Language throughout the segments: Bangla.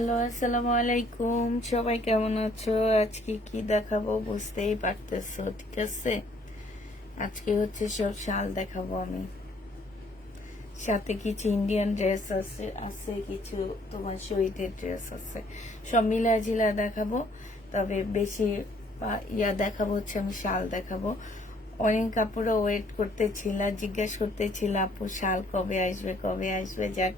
হ্যালো, আসসালামু আলাইকুম। সবাই কেমন আছো? আজকে কি দেখাবো বুঝতেই পারতেছো, ঠিক আছে? আজকে হচ্ছে সব শাল দেখাবো আমি। সাথে কিছু ইন্ডিয়ান ড্রেস আছে আছে কিছু তোমার শহীদের ড্রেস আছে। সব মিলাজিলা দেখাবো। তবে বেশি দেখাবো হচ্ছে আমি শাল দেখাবো। অনেক কাপড়ে ওয়েট করতেছিল, জিজ্ঞেস করতেছিল আপু শাল কবে আসবে কবে আসবে। যাক,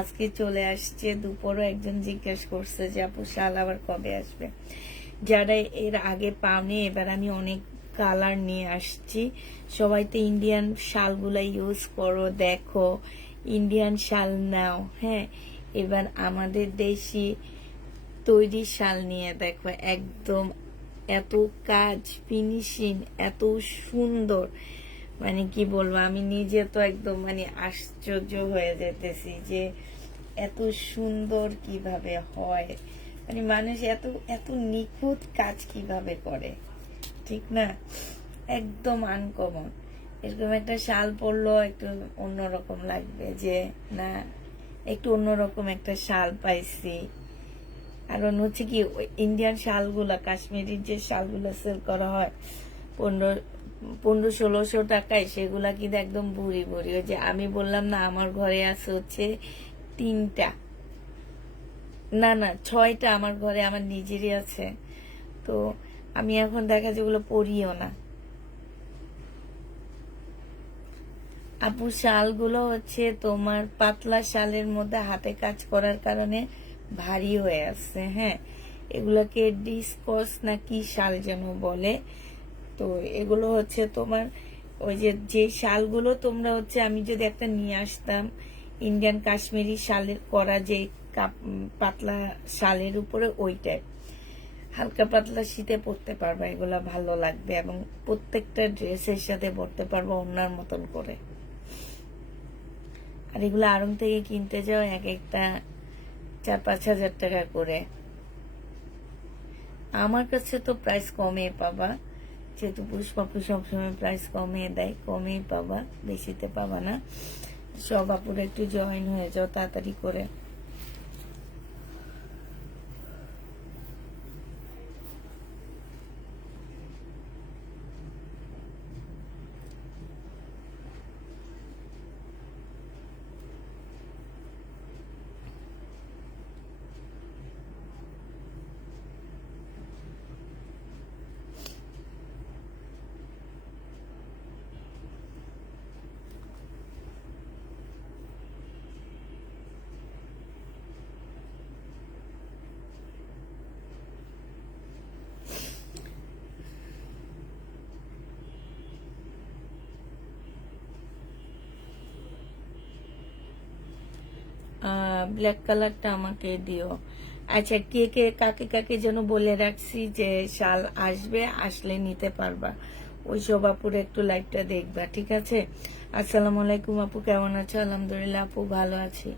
আজকে চলে আসছে। দুপুরও একজন জিজ্ঞেস করছে যে আপু শাল আবার কবে আসবে। যারা এর আগে পাওনি, এবার আমি অনেক কালার নিয়ে আসছি। সবাই তো ইন্ডিয়ান শালগুলা ইউজ করো, দেখো ইন্ডিয়ান শাল নাও। হ্যাঁ, এবার আমাদের দেশি তৈরি শাল নিয়ে দেখো, একদম এত কাজ ফিনিশিং, এত সুন্দর, মানে কি বলবো, আমি নিজে তো একদম মানে আশ্চর্য হয়ে যেতেছি যে এত সুন্দর কিভাবে হয়। মানে মানুষ এত এত নিখুঁত কাজ কিভাবে করে, ঠিক না? একদম আনকমন। এরকম একটা শাল পরলো একটু অন্যরকম লাগবে যে না, একটু অন্যরকম একটা শাল পাইছি। কারণ হচ্ছে কি, ইন্ডিয়ান শালগুলা, কাশ্মীরি যে শালগুলা সেল করা হয় 1500-1600 টাকায়, সেগুলা কিন্তু একদম ভুরি ভুরি। ওই যে আমি বললাম না আমার ঘরে আছে হচ্ছে 3টা, না না 6টা আমার ঘরে, আমার নিজেরই আছে। তো আমি এখন দেখা যেগুলো পরিও না। আপু শালগুলো হচ্ছে তোমার পাতলা শালের মধ্যে হাতে কাজ করার কারণে ভারী হয়ে আসছে। হ্যাঁ, এগুলোকে ডিসকস না কি শাল যেন বলে। তো এগুলো হচ্ছে তোমার ওই যে যে শালগুলো তোমরা হচ্ছে, আমি যদি একটা নিয়ে আসতাম ইন্ডিয়ান কাশ্মীরি শালের করা, যে পাতলা শালের উপরে ওইটাই হালকা পাতলা শীতে পরতে পারবা, এগুলা ভালো লাগবে এবং প্রত্যেকটা ড্রেসের সাথে পরতে পারবো ওনার মতন করে। আর এগুলো আড়ং থেকে কিনতে যাও এক একটা 4-5 হাজার টাকা করে। আমার কাছে তো প্রাইস কমে পাবা, যেহেতু পুষ্পাপু সবসময় প্রাইস কমিয়ে দেয়, কমেই পাবা, বেশিতে পাবা না। সব আপুরা একটু জয়েন হয়ে যাও তাড়াতাড়ি করে। ব্ল্যাক কালারটা আমাকে দিও। আচ্ছা, কে কে কাকে কাকে যেন বলে রাখছি যে শাল আসবে, আসলে নিতে পারবা। ওই সব আপুর একটু লাইভটা দেখবা, ঠিক আছে? আসসালামু আলাইকুম আপু, কেমন আছো? আলহামদুলিল্লাহ আপু, ভালো আছি।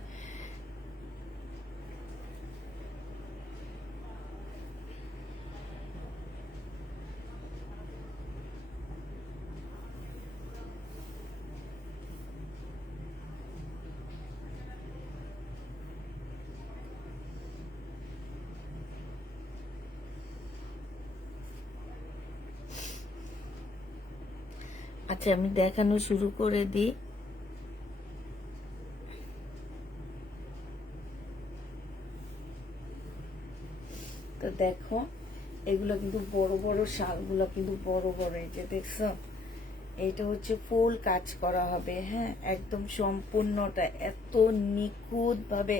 আচ্ছা, আমি দেখানো শুরু করে দিই। তো দেখো, এগুলো কিন্তু বড় বড় শালগুলো কিন্তু বড় বড়, এই যে দেখছো, এটা হচ্ছে ফুল কাজ করা হবে। হ্যাঁ, একদম সম্পূর্ণটা এত নিখুঁত ভাবে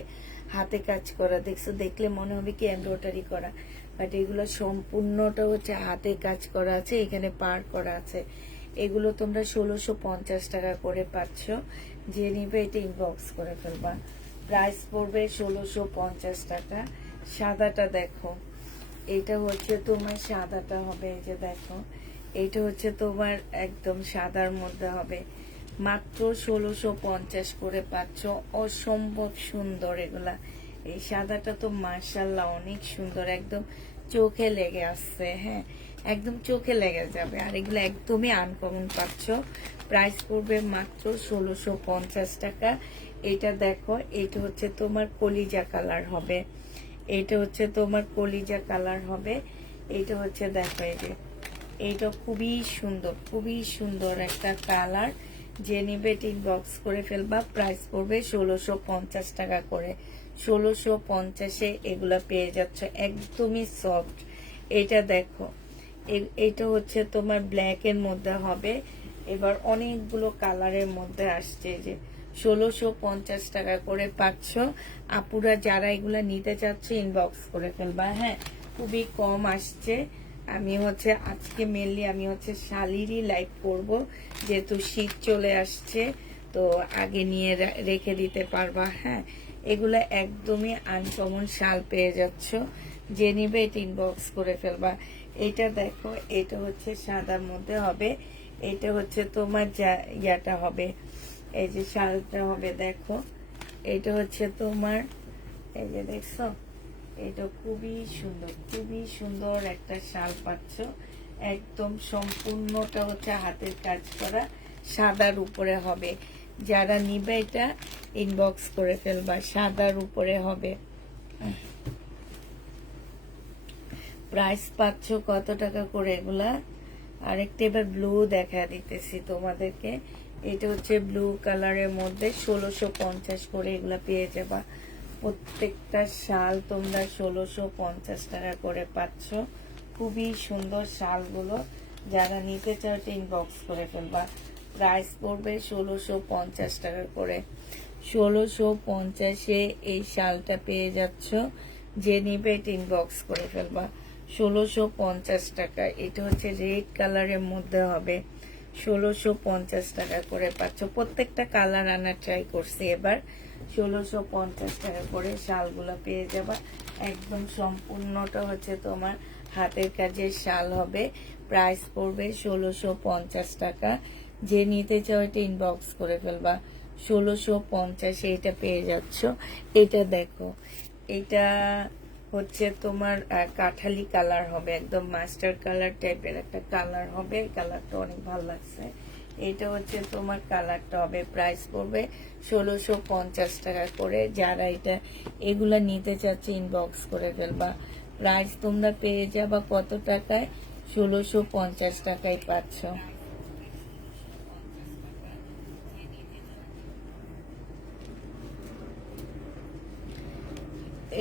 হাতে কাজ করা, দেখছো, দেখলে মনে হবে কি এমব্রয়ডারি করা, বাট এগুলো সম্পূর্ণটা হচ্ছে হাতে কাজ করা আছে, এখানে পার করা আছে। এগুলো তোমরা 1650 টাকা করে পাচ্ছ। যে নিবে এটা ইনবক্স করে ফেলবা। প্রাইস পড়বে 1650 টাকা। সাদাটা দেখো, এটা হচ্ছে তোমার সাদাটা হবে, এই যে দেখো, এইটা হচ্ছে তোমার একদম সাদার মধ্যে হবে। মাত্র 1650 করে পাচ্ছ। অসম্ভব সুন্দর এগুলা। এই সাদাটা তো মাশাআল্লাহ অনেক সুন্দর, একদম চোখে লেগে আসছে। হ্যাঁ, একদম চোখে লেগে যাবে। আর এগুলো একদমই আনকমন পাচ্ছ। প্রাইস পড়বে মাত্র 1650 টাকা। এটা দেখো, এটা হচ্ছে তোমার কলিজা কালার হবে। এইটা হচ্ছে তোমার কলিজা কালার হবে। এইটা হচ্ছে দেখো, এই যে এইটা খুবই সুন্দর একটা কালার। যে নিবে ইনবক্স করে ফেলবা। প্রাইস পড়বে 1650 টাকা করে। 1650-এ এগুলা পেয়ে যাচ্ছ, একদমই সফট। এটা দেখো, এটা হচ্ছে তোমার ব্ল্যাক এর মধ্যে হবে। এবার অনেকগুলো কালারের মধ্যে আসছে, যে 1650 টাকা করে পাচ্ছ। আপুরা যারা এগুলা নিতে চাচ্ছে ইনবক্স করে ফেলবা। হ্যাঁ, খুবই কম আসছে। আমি হচ্ছে আজকে মেনলি আমি হচ্ছে শালিরই লাইভ করব, যেহেতু শীত চলে আসছে, তো আগে নিয়ে রেখে দিতে পারবা। হ্যাঁ, এগুলা একদমই আনকমন শাল পেয়ে যাচ্ছ। যে নিবে এটা ইনবক্স করে ফেলবা। এটা দেখো, এটা হচ্ছে সাদার মধ্যে হবে। এটা হচ্ছে তোমার ইয়াটা হবে, এই যে শালটা হবে দেখো। এটা হচ্ছে তোমার, এই যে দেখছো, এটা খুবই সুন্দর একটা শাল পাচ্ছ। একদম সম্পূর্ণটা হচ্ছে হাতের কাজ করা, সাদার উপরে হবে। যারা নিবে এটা ইনবক্স করে ফেলবা। সাদার উপরে হবে। প্রাইস পাচ্ছ কত টাকা করে এগুলা? আরেকটা এবার ব্লু দেখা দিতেছি তোমাদেরকে। এটা হচ্ছে ব্লু কালারের মধ্যে 1650 করে এগুলা পেয়ে যাবা। প্রত্যেকটা শাল তোমরা 1650 টাকা করে পাচ্ছ। খুবই সুন্দর শালগুলো। যারা নিতে চাও ইনবক্স করে ফেলবা। প্রাইস পড়বে 1650 টাকা করে। 1650-এ এই শালটা পেয়ে যাচ্ছ। যে নিবে ইনবক্স করে ফেলবা। 1650 টাকা। এটা হচ্ছে রেড কালারের মধ্যে হবে। 1650 টাকা করে পাচ্ছ। প্রত্যেকটা কালার আনার ট্রাই করছি এবার। 1650 টাকা করে শালগুলো পেয়ে যাবা। একদম সম্পূর্ণটা হচ্ছে তোমার হাতের কাজের শাল হবে। প্রাইস পড়বে 1650 টাকা। যে নিতে চাও এটা ইনবক্স করে ফেলবা। 1650 এটা পেয়ে যাচ্ছ। এটা দেখো, এটা হচ্ছে তোমার কাঠালি কালার হবে, একদম মাস্টার কালার টাইপের একটা কালার হবে। কালারটা অনেক ভালো লাগছে। এটা হচ্ছে তোমার কালারটা হবে। প্রাইস পড়বে 1650 টাকা করে। যারা এটা এগুলা নিতে চাচ্ছে ইনবক্স করে ফেলবা। প্রাইস তোমরা পেয়ে যাবা কত টাকায়? 1650 টাকায় পাচ্ছ।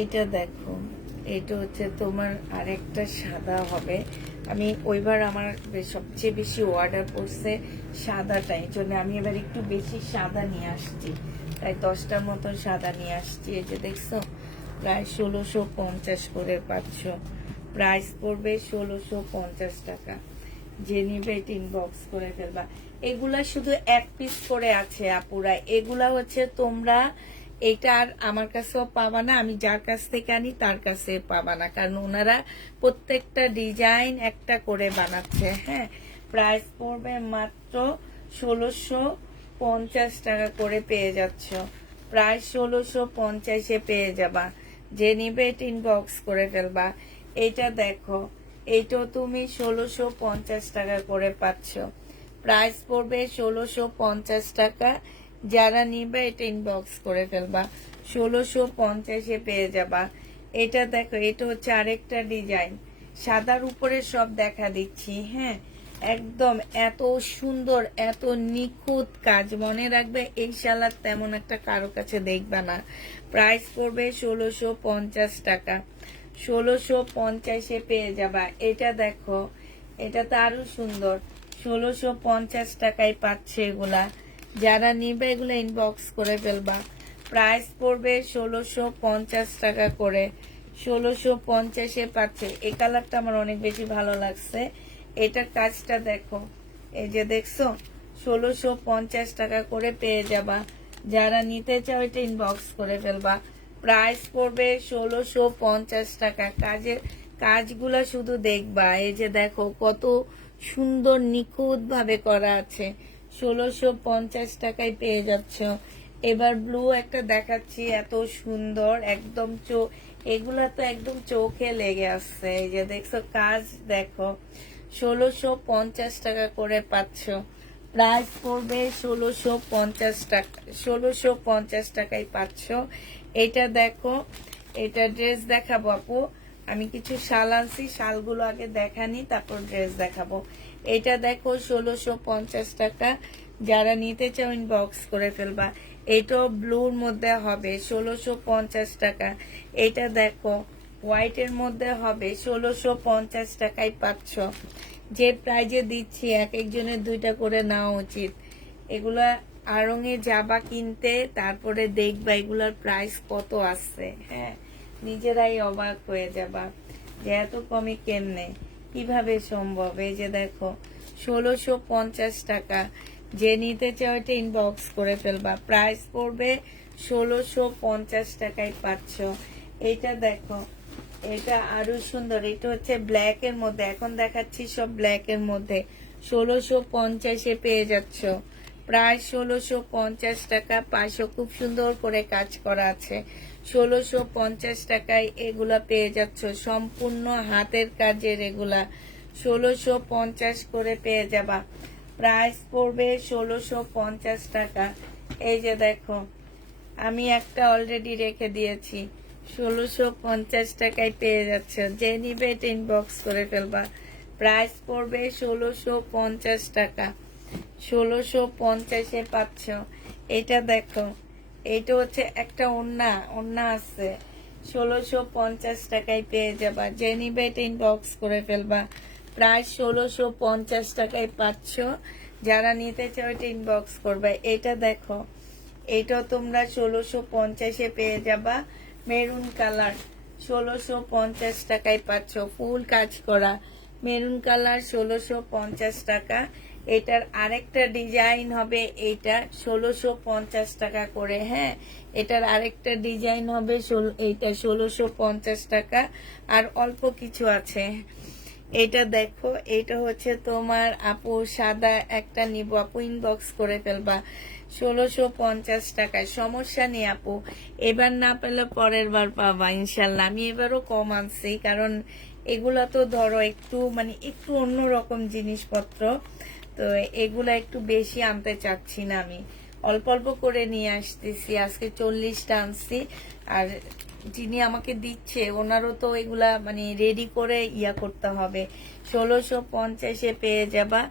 এটা দেখো, এটা হচ্ছে তোমার আরেকটা সাদা হবে। আমি ওইবার আমার সবচেয়ে বেশি অর্ডার করছে সাদাটা, এই জন্য আমি এবার একটু বেশি সাদা নিয়ে আসছি। প্রায় 10টার মতো সাদা নিয়ে আসছি। এই যে দেখছো, প্রায় 1650 করে পাচ্ছ। প্রাইস পড়বে 1650 টাকা। যে নিবে এটা ইনবক্স করে ফেলবা। এগুলা শুধু এক পিস করে আছে আপুরা। এগুলা হচ্ছে তোমরা এটা আর আমার কাছেও পাবা না, আমি যার কাছ থেকে আনি তার কাছে পাবা না, কারণ ওনারা প্রত্যেকটা ডিজাইন একটা করে বানাচ্ছে। হ্যাঁ, প্রাইস পড়বে মাত্র 1650 টাকা করে পেয়ে যাচ্ছ। প্রায় 1650-এ পেয়ে যাবা। যে নিবে এটা ইনবক্স করে ফেলবা। এটা দেখো, এইটাও তুমি 1650 টাকা করে পাচ্ছ। প্রাইস পড়বে 1650 টাকা। যারা নিবে এটা ইনবক্স করে ফেলবা। 1650-এ পেয়ে যাবা। এটা দেখো, এটা হচ্ছে আরেকটা ডিজাইন। সাদার উপরে সব দেখা দিচ্ছি। হ্যাঁ, একদম এত সুন্দর, এত নিখুঁত কাজ। মনে রাখবে এই শালার তেমন একটা কারো কাছে দেখবা না। প্রাইস পড়বে 1650 টাকা। 1650-এ পেয়ে যাবা। এটা দেখো, এটা তো আরো সুন্দর। 1650 টাকায় পাচ্ছে এগুলা। যারা নিবে এগুলো ইনবক্স করে ফেলবা। প্রাইস পড়বে 1650 টাকা করে। 1650-এ পাচ্ছে। এই কালারটা আমার অনেক বেশি ভালো লাগছে। এটার কাজটা দেখো, এই যে দেখছো, 1650 টাকা করে পেয়ে যাবা। যারা নিতে চাও এটা ইনবক্স করে ফেলবা। প্রাইস পড়বে 1650 টাকা। কাজগুলা শুধু দেখবা। এই যে দেখো কত সুন্দর নিখুঁত ভাবে করা আছে। 1650 টাকায় পেয়ে যাচ্ছ। এবার ব্লু একটা দেখাচ্ছি, এত সুন্দর, একদম এগুলা তো একদম চোখে লেগে আসছে। এই যে দেখছো কাজ দেখো, 1650 টাকা করে পাচ্ছ। প্রাইস পড়বে 1650 টাকা। 1650 টাকায় পাচ্ছ। এটা দেখো, এটা ড্রেস দেখাবো আপু, আমি কিছু শাল আনছি, শালগুলো আগে দেখানি তারপর ড্রেস দেখাবো। এটা দেখো 1650 টাকা, যারা নিতে চাও ইনবক্স করে ফেলবা। এটাও ব্লুর মধ্যে হবে 1650 টাকা। এটা দেখো হোয়াইটের মধ্যে হবে 1650 টাকায় পাচ্ছ। যে প্রাইজে দিচ্ছি এক একজনের 2টা করে নেওয়া উচিত। এগুলা আড়ঙে যাবা কিনতে, তারপরে দেখবা এগুলার প্রাইস কত আছে। হ্যাঁ, নিজেরাই অবাক হয়ে যাবা যে এত কমে কেমনে, কিভাবে সম্ভব। এই যে দেখো 1650 টাকা, যে নিতে চাও এটা ইনবক্স করে ফেলবা। প্রাইস পড়বে 1650 টাকায় পাচ্ছ। এটা দেখো, এটা আরো সুন্দর। এটা হচ্ছে ব্ল্যাক এর মধ্যে, এখন দেখাচ্ছি সব ব্ল্যাক এর মধ্যে। 1650-এ পেয়ে যাচ্ছ। প্রায় 1650 টাকা। পাশে খুব সুন্দর করে কাজ করা আছে। 1650 টাকায় এগুলা পেয়ে যাচ্ছ, সম্পূর্ণ হাতের কাজের এগুলা 1650 করে পেয়ে যাবা। প্রাইস পড়বে 1650 টাকা। এই যে দেখো, আমি একটা অলরেডি রেখে দিয়েছি, 1650 টাকায় পেয়ে যাচ্ছে। যে নিবে এটা ইনবক্স করে ফেলবা। প্রাইস পড়বে 1650 টাকা। 1650-এ পাচ্ছ। এটা দেখো, এটা হচ্ছে একটা ওড়না আছে, 1650 টাকায় পেয়ে যাবা। যে নিবে এটা ইনবক্স করে ফেলবা। প্রায় 1650 টাকায় পাচ্ছ। যারা নিতে চাও এটা ইনবক্স করবে। এটা দেখো, এটা তোমরা 1650-এ পেয়ে যাবা। মেরুন কালার 1650 টাকায় পাচ্ছ, ফুল কাজ করা মেরুন কালার 1650 টাকা। এটার আরেকটা ডিজাইন হবে, এইটা 1650 টাকা করে। হ্যাঁ, এটার আরেকটা ডিজাইন হবে, এইটা 1650 টাকা। আর অল্প কিছু আছে। এটা দেখো, এটা হচ্ছে তোমার আপু সাদা একটা নিব, আপু ইনবক্স করে ফেলবা। 1650 টাকায়, সমস্যা নেই আপু, এবার না পেলে পরের বার পাবা ইনশাল্লাহ। আমি এবারও কম আনছি, কারণ এগুলা তো ধরো একটু একটু অন্যরকম জিনিসপত্র, তো এগুলা একটু বেশি আনতে চাচ্ছি না। আমি অল্প অল্প করে নিয়ে আসতেছি। আজকে 40টা আনছি। আর যিনি আমাকে দিচ্ছে ওনারও তো এগুলা রেডি করে করতে হবে। 1650-এ পেয়ে যাবা।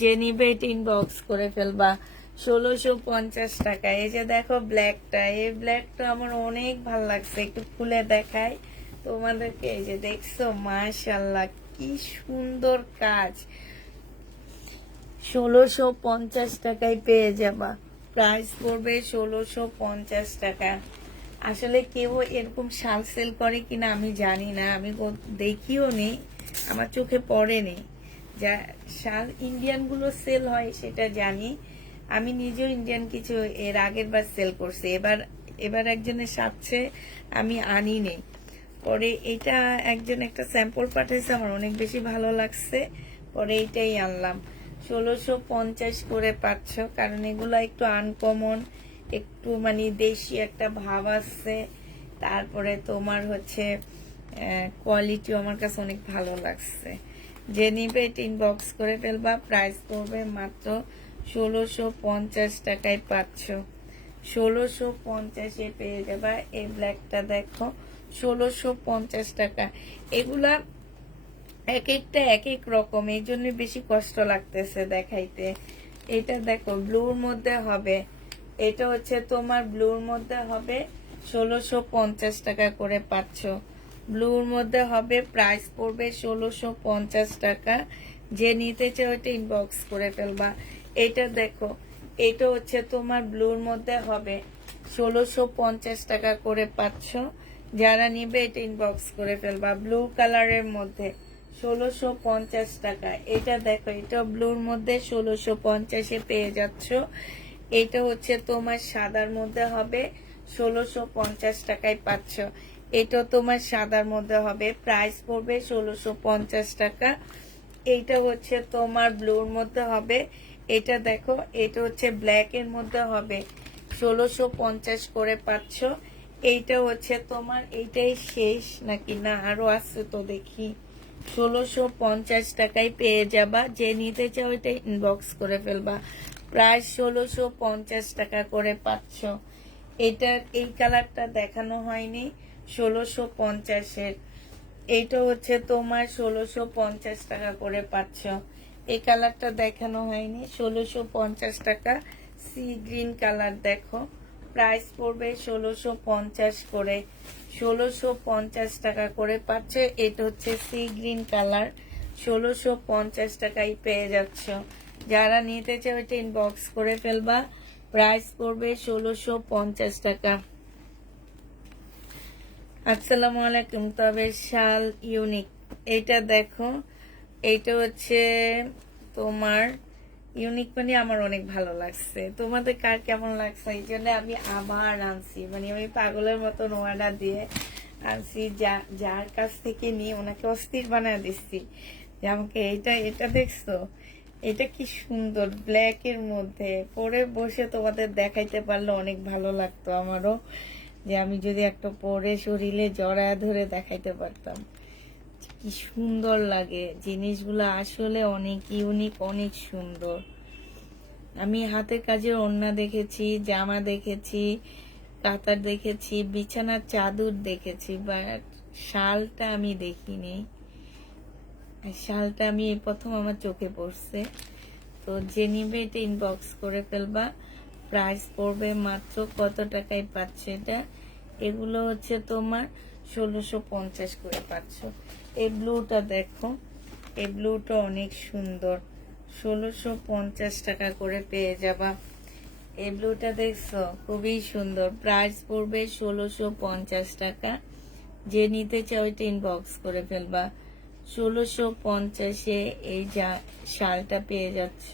যে নিবে এটা ইনবক্স করে ফেলবা। 1650 টাকা। এই যে দেখো ব্ল্যাকটা, এই ব্ল্যাকটা আমার অনেক ভাল লাগছে, একটু খুলে দেখাই তোমাদেরকে। এই যে দেখছো, মাশাআল্লাহ কি সুন্দর কাজ। 1650 টাকায় পেয়ে যাবা। প্রাইস পড়বে 1650 টাকা। আসলে কেউ এরকম শাল সেল করে কিনা আমি জানি না, আমি দেখিও নি, আমার চোখে পড়েনি। যা শাল ইন্ডিয়ান গুলো সেল হয় সেটা জানি, আমি নিজেও ইন্ডিয়ান কিছু এর আগের বার সেল করছি। এবার একজনের সাথে আমি আনি নেই। পরে এটা একজন একটা স্যাম্পল পাঠাইছে, আমার অনেক বেশি ভালো লাগছে, পরে এইটাই আনলাম। 1650 করে পাচ্ছ, কারণ এগুলো একটু আনকমন, একটু দেশি একটা ভাব আছে। তারপরে তোমার হচ্ছে কোয়ালিটিও আমার কাছে অনেক ভালো লাগছে। যে নিবে এটা ইনবক্স করে ফেলবা। প্রাইস পড়বে মাত্র 1650 টাকায় পাচ্ছ। 1650-এ পেয়ে যাবা। এই ব্ল্যাকটা দেখো, 1650 টাকা। এগুলা এক একটা এক এক রকম, এই জন্য বেশি কষ্ট লাগতেছে দেখাইতে। এটা দেখো ব্লুর মধ্যে হবে, এটা হচ্ছে তোমার ব্লুর মধ্যে হবে, 1650 টাকা করে পাচ্ছ। ব্লুর মধ্যে হবে, প্রাইস পড়বে 1650 টাকা। যে নিতে চাও এটা ইনবক্স করে ফেলবা। এটা দেখো, এটা হচ্ছে তোমার ব্লুর মধ্যে হবে, 1650 টাকা করে পাচ্ছ। যারা নিবে এটা ইনবক্স করে ফেলবা। ব্লু কালারের মধ্যে 1650 টাকা। এটা দেখো, এটা ব্লুর মধ্যে 1650-এ পেয়ে যাচ্ছ। এটা হচ্ছে তোমার সাদার মধ্যে হবে, 1650 টাকায় পাচ্ছ। এটা তোমার সাদার মধ্যে হবে, প্রাইস পড়বে 1650 টাকা। এইটা হচ্ছে তোমার ব্লুর মধ্যে হবে। এটা দেখো, এটা হচ্ছে ব্ল্যাক এর মধ্যে হবে, 1650 করে পাচ্ছ। এইটা হচ্ছে তোমার, এইটাই শেষ নাকি না আরো আছে তো দেখি। 1650 টাকায় পেয়ে যাবা। যে নিতে চাও এটা ইনবক্স করে ফেলবা। প্রায় 1650 টাকা করে পাচ্ছ। এটার এই কালারটা দেখানো হয়নি, 1650-এর। এইটা হচ্ছে তোমার 1650 টাকা করে পাচ্ছ। এই কালারটা দেখানো হয়নি, 1650 টাকা। সি গ্রিন কালার দেখো, প্রাইস পড়বে 1650 করে, 1650 টাকা করে পাচ্ছ। এটা হচ্ছে সি গ্রিন কালার, 1650 টাকায় পেয়ে যাচ্ছ। যারা নিতে চাও এটা ইনবক্স করে ফেলবা, প্রাইস পড়বে 1650 টাকা। আসসালামু আলাইকুম। তবে শাল ইউনিক, এইটা দেখো, এইটা হচ্ছে তোমার ইউনিক, মানে আমার অনেক ভালো লাগছে। তোমাদের কার কেমন লাগছে? এই জন্য আমি আবার আনছি, মানে আমি পাগলের মতন অর্ডার দিয়ে আনছি। যার কাছ থেকে নিয়ে ওনাকে অস্থির বানায় দিচ্ছি যে আমাকে এটা দেখছো, এটা কি সুন্দর ব্ল্যাক এর মধ্যে পরে বসে তোমাদের দেখাইতে পারলে অনেক ভালো লাগতো আমারও, যে আমি যদি একটা পরে শরীরে জড়ায় ধরে দেখাইতে পারতাম। কি সুন্দর লাগে জিনিসগুলো, আসলে অনেক ইউনিক, অনেক সুন্দর। আমি হাতের কাজের ওড়না দেখেছি, জামা দেখেছি, কাতার দেখেছি, বিছানার চাদর দেখেছি, বাট শালটা আমি দেখিনি। শালটা আমি এই প্রথম আমার চোখে পড়ছে। তো যে নিবে এটা ইনবক্স করে ফেলবা, প্রাইস পড়বে মাত্র কত টাকায় পাচ্ছে এটা? এগুলো হচ্ছে তোমার 1650 করে পাচ্ছ। এই ব্লুটা দেখো, এই ব্লুটা অনেক সুন্দর, 1650 টাকা করে পেয়ে যাবা। এই ব্লুটা দেখছো, খুবই সুন্দর, প্রাইস পড়বে 1650 টাকা। যে নিতে চাও এটা ইনবক্স করে ফেলবা, 1650-এ এই শালটা পেয়ে যাচ্ছ।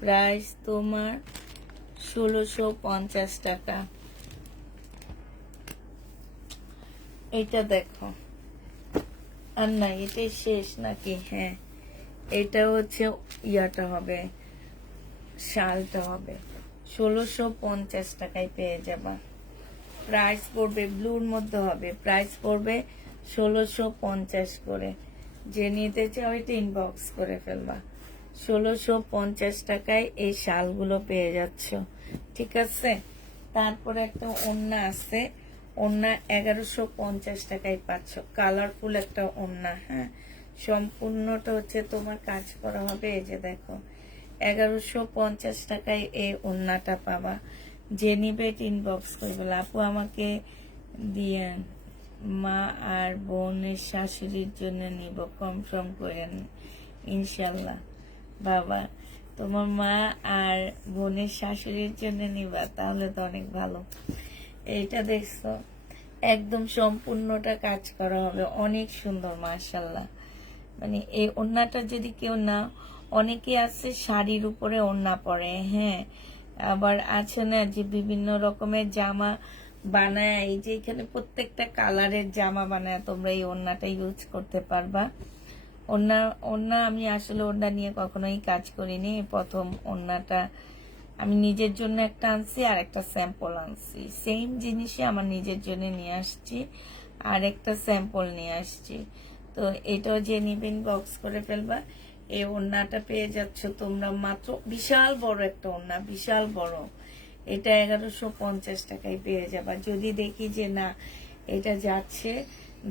প্রাইস তোমার 1650 টাকা। এটা দেখো, আর না এটাই শেষ নাকি? হ্যাঁ, এটা হচ্ছে ইয়াটা হবে, শালটা হবে 1650 টাকায় পেয়ে যাবা। প্রাইস পড়বে, ব্লুর মধ্যে হবে, প্রাইস পড়বে 1650 করে। যে নিতে চাও এটা ইনবক্স করে ফেলবা, 1650 টাকায় এই শালগুলো পেয়ে যাচ্ছ। ঠিক আছে, তারপরে একটা ওড়না আছে, ওড়না 1150 টাকায় পাচ্ছ, কালারফুল একটা ওড়না। হ্যাঁ, সম্পূর্ণটা হচ্ছে তোমার কাজ করা হবে। এই যে দেখো, 1150 টাকায় এই ওড়নাটা পাবা। যে নিবে ইনবক্স করবে। আপু আমাকে দিয়েন, মা আর বোনের শাশুড়ির জন্য নিব, কনফার্ম করেন ইনশাল্লাহ। বাবা, তোমার মা আর বোনের শাশুড়ির জন্য নিবা, তাহলে তো অনেক ভালো। এইটা দেখছো, একদম সম্পূর্ণটা কাজ করা হবে, অনেক সুন্দর মাশাল্লাহ। মানে এই ওড়নাটা যদি কেউ না, অনেকে আছে শাড়ির উপরে ওড়না পরে, হ্যাঁ, আবার আছে না যে বিভিন্ন রকমের জামা বানায়, এই যে এখানে প্রত্যেকটা কালারের জামা বানায়, তোমরা এই ওড়নাটা ইউজ করতে পারবা। ওড়না আমি আসলে ওড়না নিয়ে কখনোই কাজ করিনি, প্রথম ওড়নাটা আমি নিজের জন্য একটা আনছি আর একটা স্যাম্পল আনছি, সেম জিনিসই আমার নিজের জন্য নিয়ে আসছি আর একটা স্যাম্পল নিয়ে আসছি। তো এটাও যে নিবেন বক্স করে ফেলবা। এই ওড়নাটা পেয়ে যাচ্ছ তোমরা মাত্র, বিশাল বড় একটা ওড়না, বিশাল বড়, এটা 1150 টাকায় পেয়ে যাবা। যদি দেখি যে না এটা যাচ্ছে,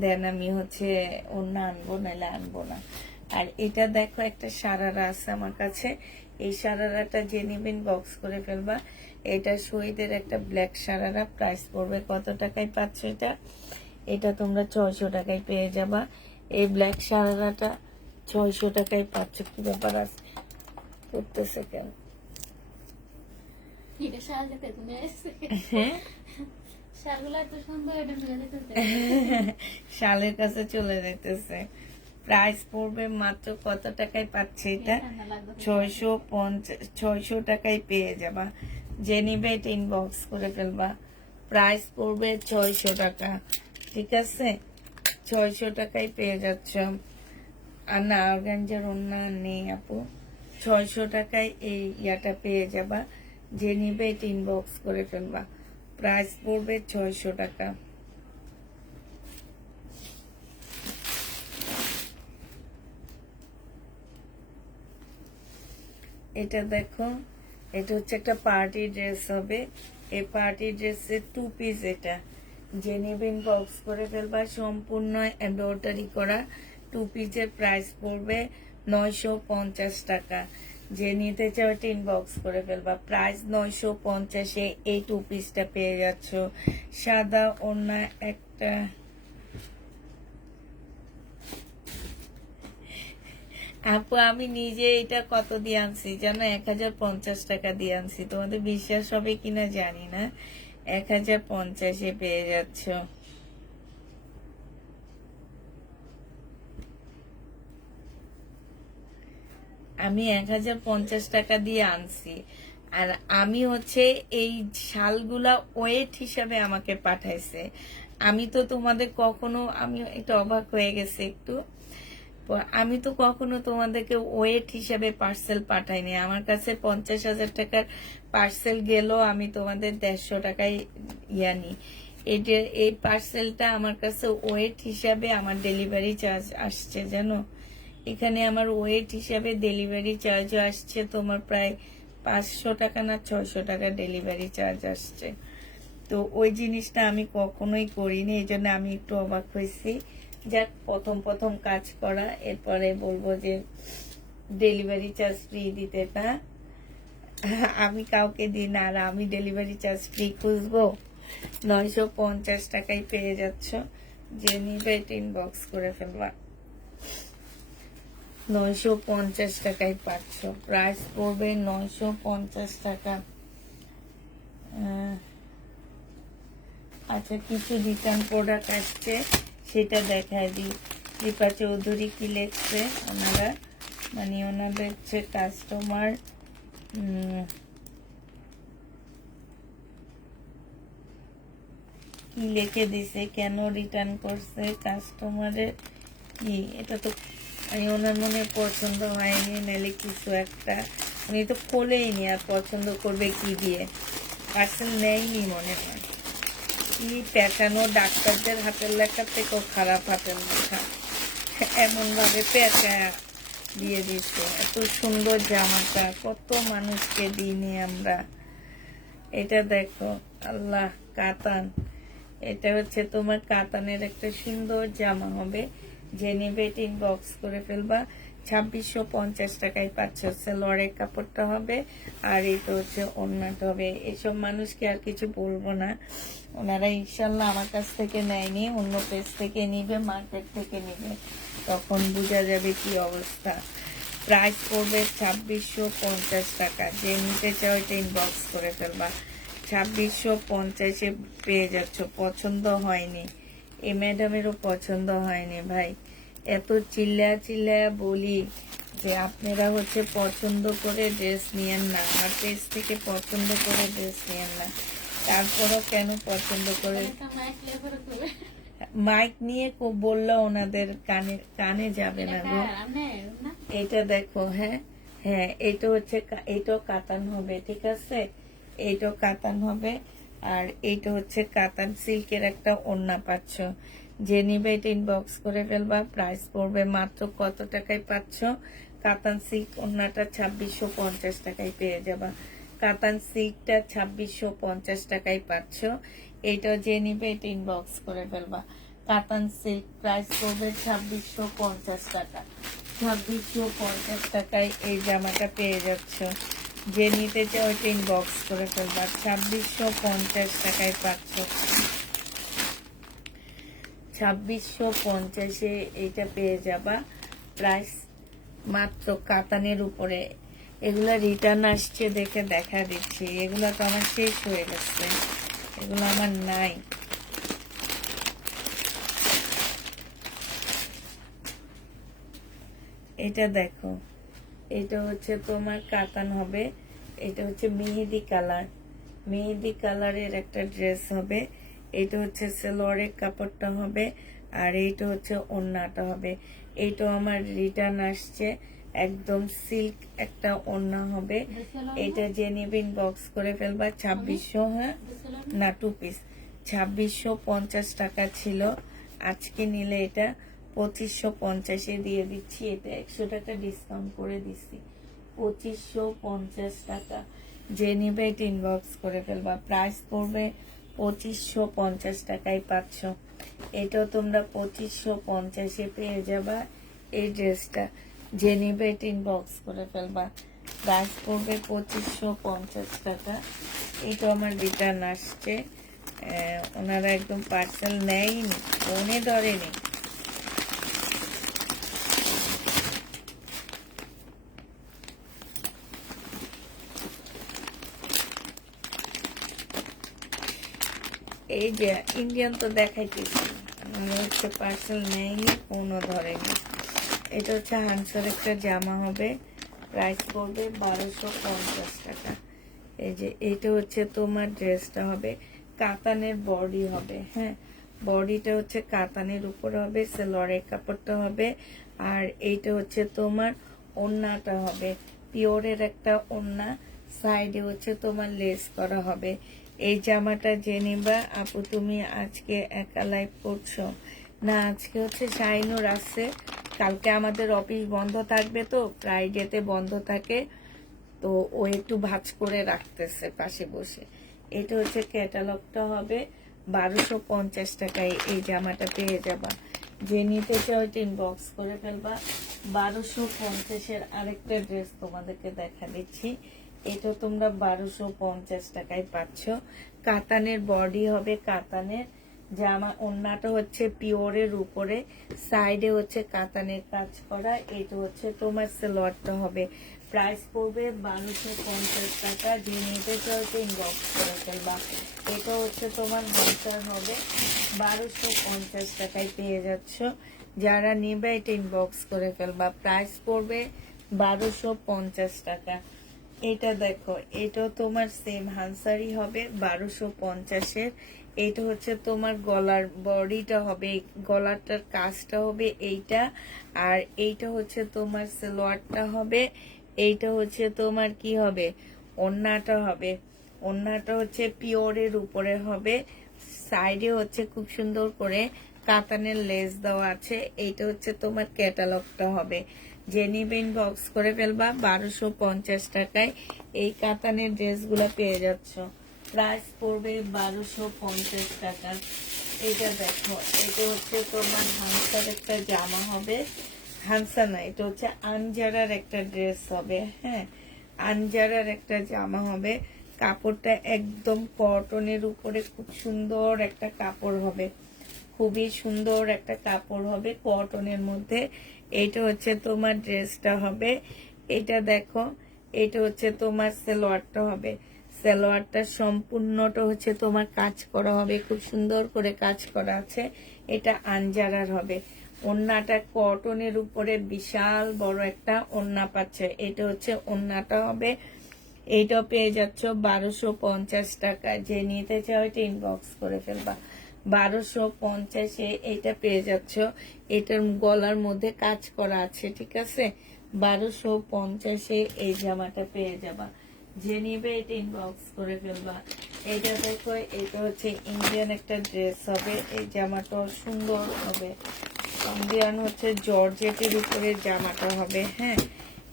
দেন আমি হচ্ছে ওড়না আনবো, নাহলে আনবো না। আর এটা দেখো, একটা সারারা আছে আমার কাছে, এই সারারাটা যে নিবেন বক্স করে ফেলবা। এটা শহীদের একটা ব্ল্যাক সারারা, প্রাইস পড়বে কত টাকায় পাচ্ছ এটা? এটা তোমরা 600 টাকায় পেয়ে যাবা। এই ব্ল্যাক সারারাটা 600 টাকায় পাচ্ছ। কি ব্যাপার আছে, করতেছে কেন? হ্যাঁ, শালের কাছে চলে যেতেছে। প্রাইস পড়বে মাত্র কত টাকায় পাচ্ছে এটা? 650 টাকায় পেয়ে যাবা। যে নিবে এটা ইনবক্স করে ফেলবা, প্রাইস পড়বে 600 টাকা। ঠিক আছে, 600 টাকায় পেয়ে যাচ্ছ। আর না, অর্গানজার অন্য নেই আপু, 600 টাকায় এই ইয়াটা পেয়ে যাবা। যে নিবে এটা ইনবক্স করে ফেলবা, প্রাইস পড়বে 600 টাকা। এটা দেখো, এটা হচ্ছে একটা পার্টি ড্রেস হবে। এই পার্টি ড্রেসের 2 পিস, এটা যে নেবে ইনবক্স করে ফেলবা। সম্পূর্ণ এমব্রয়ডারি করা 2 পিসের প্রাইস পড়বে 950 টাকা। যে নিতে চাও এটা ইনবক্স করে ফেলবা। প্রাইস 950-এ এই 2 পিসটা পেয়ে যাচ্ছ। সাদা ওড়না একটা। আপু আমি নিজে এটা কত দিয়ে আনছি জানো? 1050 টাকা দিয়ে আনছি। তোমাদের বিশ্বাস হবে কিনা জানি না, 1050-এ পেয়ে যাচ্ছ। আমি 1050 টাকা দিয়ে আনছি। আর আমি হচ্ছে এই শালগুলা ওয়েট হিসাবে আমাকে পাঠাইছে। আমি তো তোমাদের কখনো, আমি একটু অবাক হয়ে গেছে একটু। আমি তো কখনো তোমাদেরকে ওয়েট হিসাবে পার্সেল পাঠাইনি। আমার কাছে 50,000 টাকার পার্সেল গেল, আমি তোমাদের 150 টাকায় ইয়ানি। এই পার্সেলটা আমার কাছে ওয়েট হিসাবে আমার ডেলিভারি চার্জ আসছে জানো। এখানে আমার ওয়েট হিসাবে ডেলিভারি চার্জও আসছে তোমার প্রায় 500 টাকা না 600 টাকা ডেলিভারি চার্জ আসছে। তো ওই জিনিসটা আমি কখনোই করিনি, এই জন্য আমি একটু অবাক হয়েছি। যাক, প্রথম প্রথম কাজ করা, এরপরে বলবো যে ডেলিভারি চার্জ ফ্রি দিতে না। আমি কাউকে দিই না, আর আমি ডেলিভারি চার্জ ফ্রি খুঁজবো? 950 টাকায় পেয়ে যাচ্ছ। যে নিবে এটা ইনবক্স করে ফেলবা। 950 টাকায় পাচ্ছ। প্রাইস পড়বে 950 টাকা। আচ্ছা, কিছু রিটার্ন প্রোডাক্ট আসছে, সেটা দেখায় দিই। দীপা চৌধুরী কি লিখছে ওনারা, মানে ওনাদের হচ্ছে কাস্টমার কি লিখে দিছে, কেন রিটার্ন করছে কাস্টমারের কি, এটা তো আমি ওনার মনে পছন্দ হয়নি, নাহলে কিছু একটা উনি তো খোলেইনি, আর পছন্দ করবে কি দিয়ে? পার্সেল নেয়নি মনে হয়। কি পেঁচানো, ডাক্তারদের হাতের লেখার থেকেও খারাপ হাতের লেখা, এমন ভাবে পেঁচা দিয়ে দিচ্ছে। এত সুন্দর জামাটা কত মানুষকে দিইনি আমরা। এটা দেখো, আল্লাহ, কাতান। এটা হচ্ছে তোমার কাতানের একটা সুন্দর জামা হবে। যে নেবে এটা ইনবক্স করে ফেলবা। 2650 টাকায় পাচ্ছ। সালোয়ারের কাপড়টা হবে, আর এটা হচ্ছে ওড়নাটা হবে। এসব মানুষকে আর কিছু বলবো না, ওনারা ইনশাল্লাহ আমার কাছ থেকে নেয়নি, অন্য পেজ থেকে নিবে, মার্কেট থেকে নিবে, তখন বোঝা যাবে কি অবস্থা। প্রাইস পড়বে 2650 টাকা। যে নিতে চাও এটা ইনবক্স করে ফেলবা। 2650-এ পেয়ে যাচ্ছ। পছন্দ হয়নি, এই ম্যাডামেরও পছন্দ হয়নি ভাই। এত চিল্লা চিল্লা বলি যে আপনারা হচ্ছে পছন্দ করে ড্রেস নিয়েন না, আমার পেজ থেকে পছন্দ করে ড্রেস নিয়েন না। তারপরও কেন পছন্দ করে? মাইক নিয়ে বললো ওনাদের কানে কানে যাবে না গো। এটা দেখো, হ্যাঁ হ্যাঁ, এটা হচ্ছে, এটাও কাতান হবে, ঠিক আছে, এইটাও কাতান হবে। আর এইটা হচ্ছে কাতান সিল্কের একটা ওড়না পাচ্ছ। যে নিবে এটা ইনবক্স করে ফেলবা। প্রাইস পড়বে মাত্র কত টাকায় পাচ্ছ? কাতান সিল্ক ওড়নাটা 2650 টাকায় পেয়ে যাবা। কাতান সিল্কটা 2650 টাকায় পাচ্ছ। এইটাও যে নিবে এটা ইনবক্স করে ফেলবা। কাতান সিল্ক প্রাইস পড়বে 2650 টাকা। 2650 টাকায় এই জামাটা পেয়ে যাচ্ছ। যে নিতে চাও এটা ইনবক্স করে ফেলবা। 2650 টাকায় পাচ্ছ। 2650-এ এইটা পেয়ে যাবা। প্রাইস মাত্র কাতানের উপরে। এগুলা রিটার্ন আসছে দেখে দেখা দিচ্ছি, এগুলা তো আমার শেষ হয়ে গেছে, এগুলো আমার নাই। এটা দেখো, এটা হচ্ছে তোমার কাতান হবে। এটা হচ্ছে মেহেদি কালার, মেহেদি কালারের একটা ড্রেস হবে। এটা হচ্ছে সালোয়ারের কাপড়টা হবে, আর এইটা হচ্ছে ওড়নাটা হবে। এইটাও আমার রিটার্ন আসছে, একদম সিল্ক একটা ওড়না হবে। এটা যে নেবে ইনবক্স করে ফেলবা। 2600, হ্যাঁ না, 2 পিস 2650 টাকা ছিল, আজকে নিলে এটা 2550-এ দিয়ে দিচ্ছি। এটা 100 টাকা ডিসকাউন্ট করে দিচ্ছি, 2550 টাকা। যে নিবে এটা ইনবক্স করে ফেলবা। প্রাইস পড়বে 2550 টাকায় পাচ্ছ। এটাও তোমরা 2550-এ পেয়ে যাবা। এই ড্রেসটা যে নিবে এটা ইনবক্স করে ফেলবা। প্রাইস পড়বে 2550 টাকা। এটা আমার রিটার্ন আসছে, ওনারা একদম পার্সেল নেয়নি, ফোনে ধরেনি। এই যে ইন্ডিয়ান তো দেখাইতেছি, হচ্ছে পার্সেল নেয়নি, ফোনও ধরেনি। এটা হচ্ছে হানসার একটা জামা হবে, প্রাইস পড়বে 1250 টাকা। এই যে এটা হচ্ছে তোমার ড্রেসটা হবে, কাতানের বডি হবে। হ্যাঁ, বডিটা হচ্ছে কাতানের উপরে হবে, সেলোয়ারের কাপড়টা হবে। আর এইটা হচ্ছে তোমার ওড়নাটা হবে, পিওরের একটা ওড়না, সাইডে হচ্ছে তোমার লেস করা হবে। এই জামাটা যে নিবা আপু, তুমি আজকে একা লাইভ করছো না? আজকে হচ্ছে শাইনুর আসছে, কালকে আমাদের অফিস বন্ধ থাকবে, তো ফ্রাইডেতে বন্ধ থাকে, তো ও একটু ভাঁজ করে রাখতেছে পাশে বসে। এটা হচ্ছে ক্যাটালগটা হবে, 1250 টাকায় এই জামাটা পেয়ে যাবা। যে নিতে চাও ইনবক্স করে ফেলবা। 1250-এর আরেকটা ড্রেস তোমাদেরকে দেখা দিচ্ছি, এটা তোমরা 1250 টাকায় পাচ্ছ। কাতানের বডি হবে, কাতানের জামা, ওড়নাটা হচ্ছে পিওরের উপরে, সাইডে হচ্ছে কাতানের কাজ করা। এটা হচ্ছে তোমার সেলোয়ারটা হবে, প্রাইস পড়বে 1250 টাকা। যে নিতে চাইতে ইনবক্স করে ফেলবা। এটা হচ্ছে তোমার হান্টার হবে, 1250 টাকায় পেয়ে যাচ্ছ। যারা নেবে এটা ইনবক্স করে ফেলবা, প্রাইস পড়বে 1250 টাকা। এটা দেখো, এটাও তোমার সেম হানসারি হবে, 1250-এর। এটা হচ্ছে তোমার গলার বডিটা হবে, গলাটার কাজটা হবে এইটা। আর এইটা হচ্ছে তোমার সালোয়ারটা হবে। এইটা হচ্ছে তোমার কি হবে, ওড়নাটা হবে। ওড়নাটা হচ্ছে পিওরের উপরে হবে, সাইডে হচ্ছে খুব সুন্দর করে কাতানের লেস দেওয়া আছে। এইটা হচ্ছে তোমার ক্যাটালগটা হবে। যে নিবেন বক্স করে ফেলবা, 1250 টাকায় এই কাতানের ড্রেসগুলো পেয়ে যাচ্ছ। প্রাইস পড়বে 1250 টাকা। এটা দেখো, এটা হচ্ছে তোমার হানসার একটা জামা হবে, হানসা না, এটা হচ্ছে আনজারার একটা ড্রেস হবে। হ্যাঁ, আনজারার একটা জামা হবে, কাপড়টা একদম কটনের উপরে, খুব সুন্দর একটা কাপড় হবে, খুবই সুন্দর একটা কাপড় হবে কটনের মধ্যে। এইটা হচ্ছে তোমার ড্রেসটা হবে। এটা দেখো, এটা হচ্ছে তোমার সালোয়ারটা হবে, সালোয়ারটা সম্পূর্ণটা হচ্ছে তোমার কাজ করা হবে, খুব সুন্দর করে কাজ করা আছে। এটা আনজারার হবে। ওড়নাটা কটনের উপরে বিশাল বড় একটা ওড়না পাচ্ছে, এটা হচ্ছে ওড়নাটা হবে। এইটাও পেয়ে যাচ্ছ 1250 টাকা। যে নিতে চাও এটা ইনবক্স করে ফেলবা। 1250-এ এটা পেয়ে যাচ্ছ। এটার গলার মধ্যে কাজ করা আছে, ঠিক আছে? 1250-এ এই জামাটা পেয়ে যাবা। যে নিবে এটা ইনবক্স করে ফেলবা। এটা দেখো, এটা হচ্ছে ইন্ডিয়ান একটা ড্রেস হবে, এই জামাটা সুন্দর হবে। ইন্ডিয়ান হচ্ছে জর্জেটের উপরে জামাটা হবে। হ্যাঁ,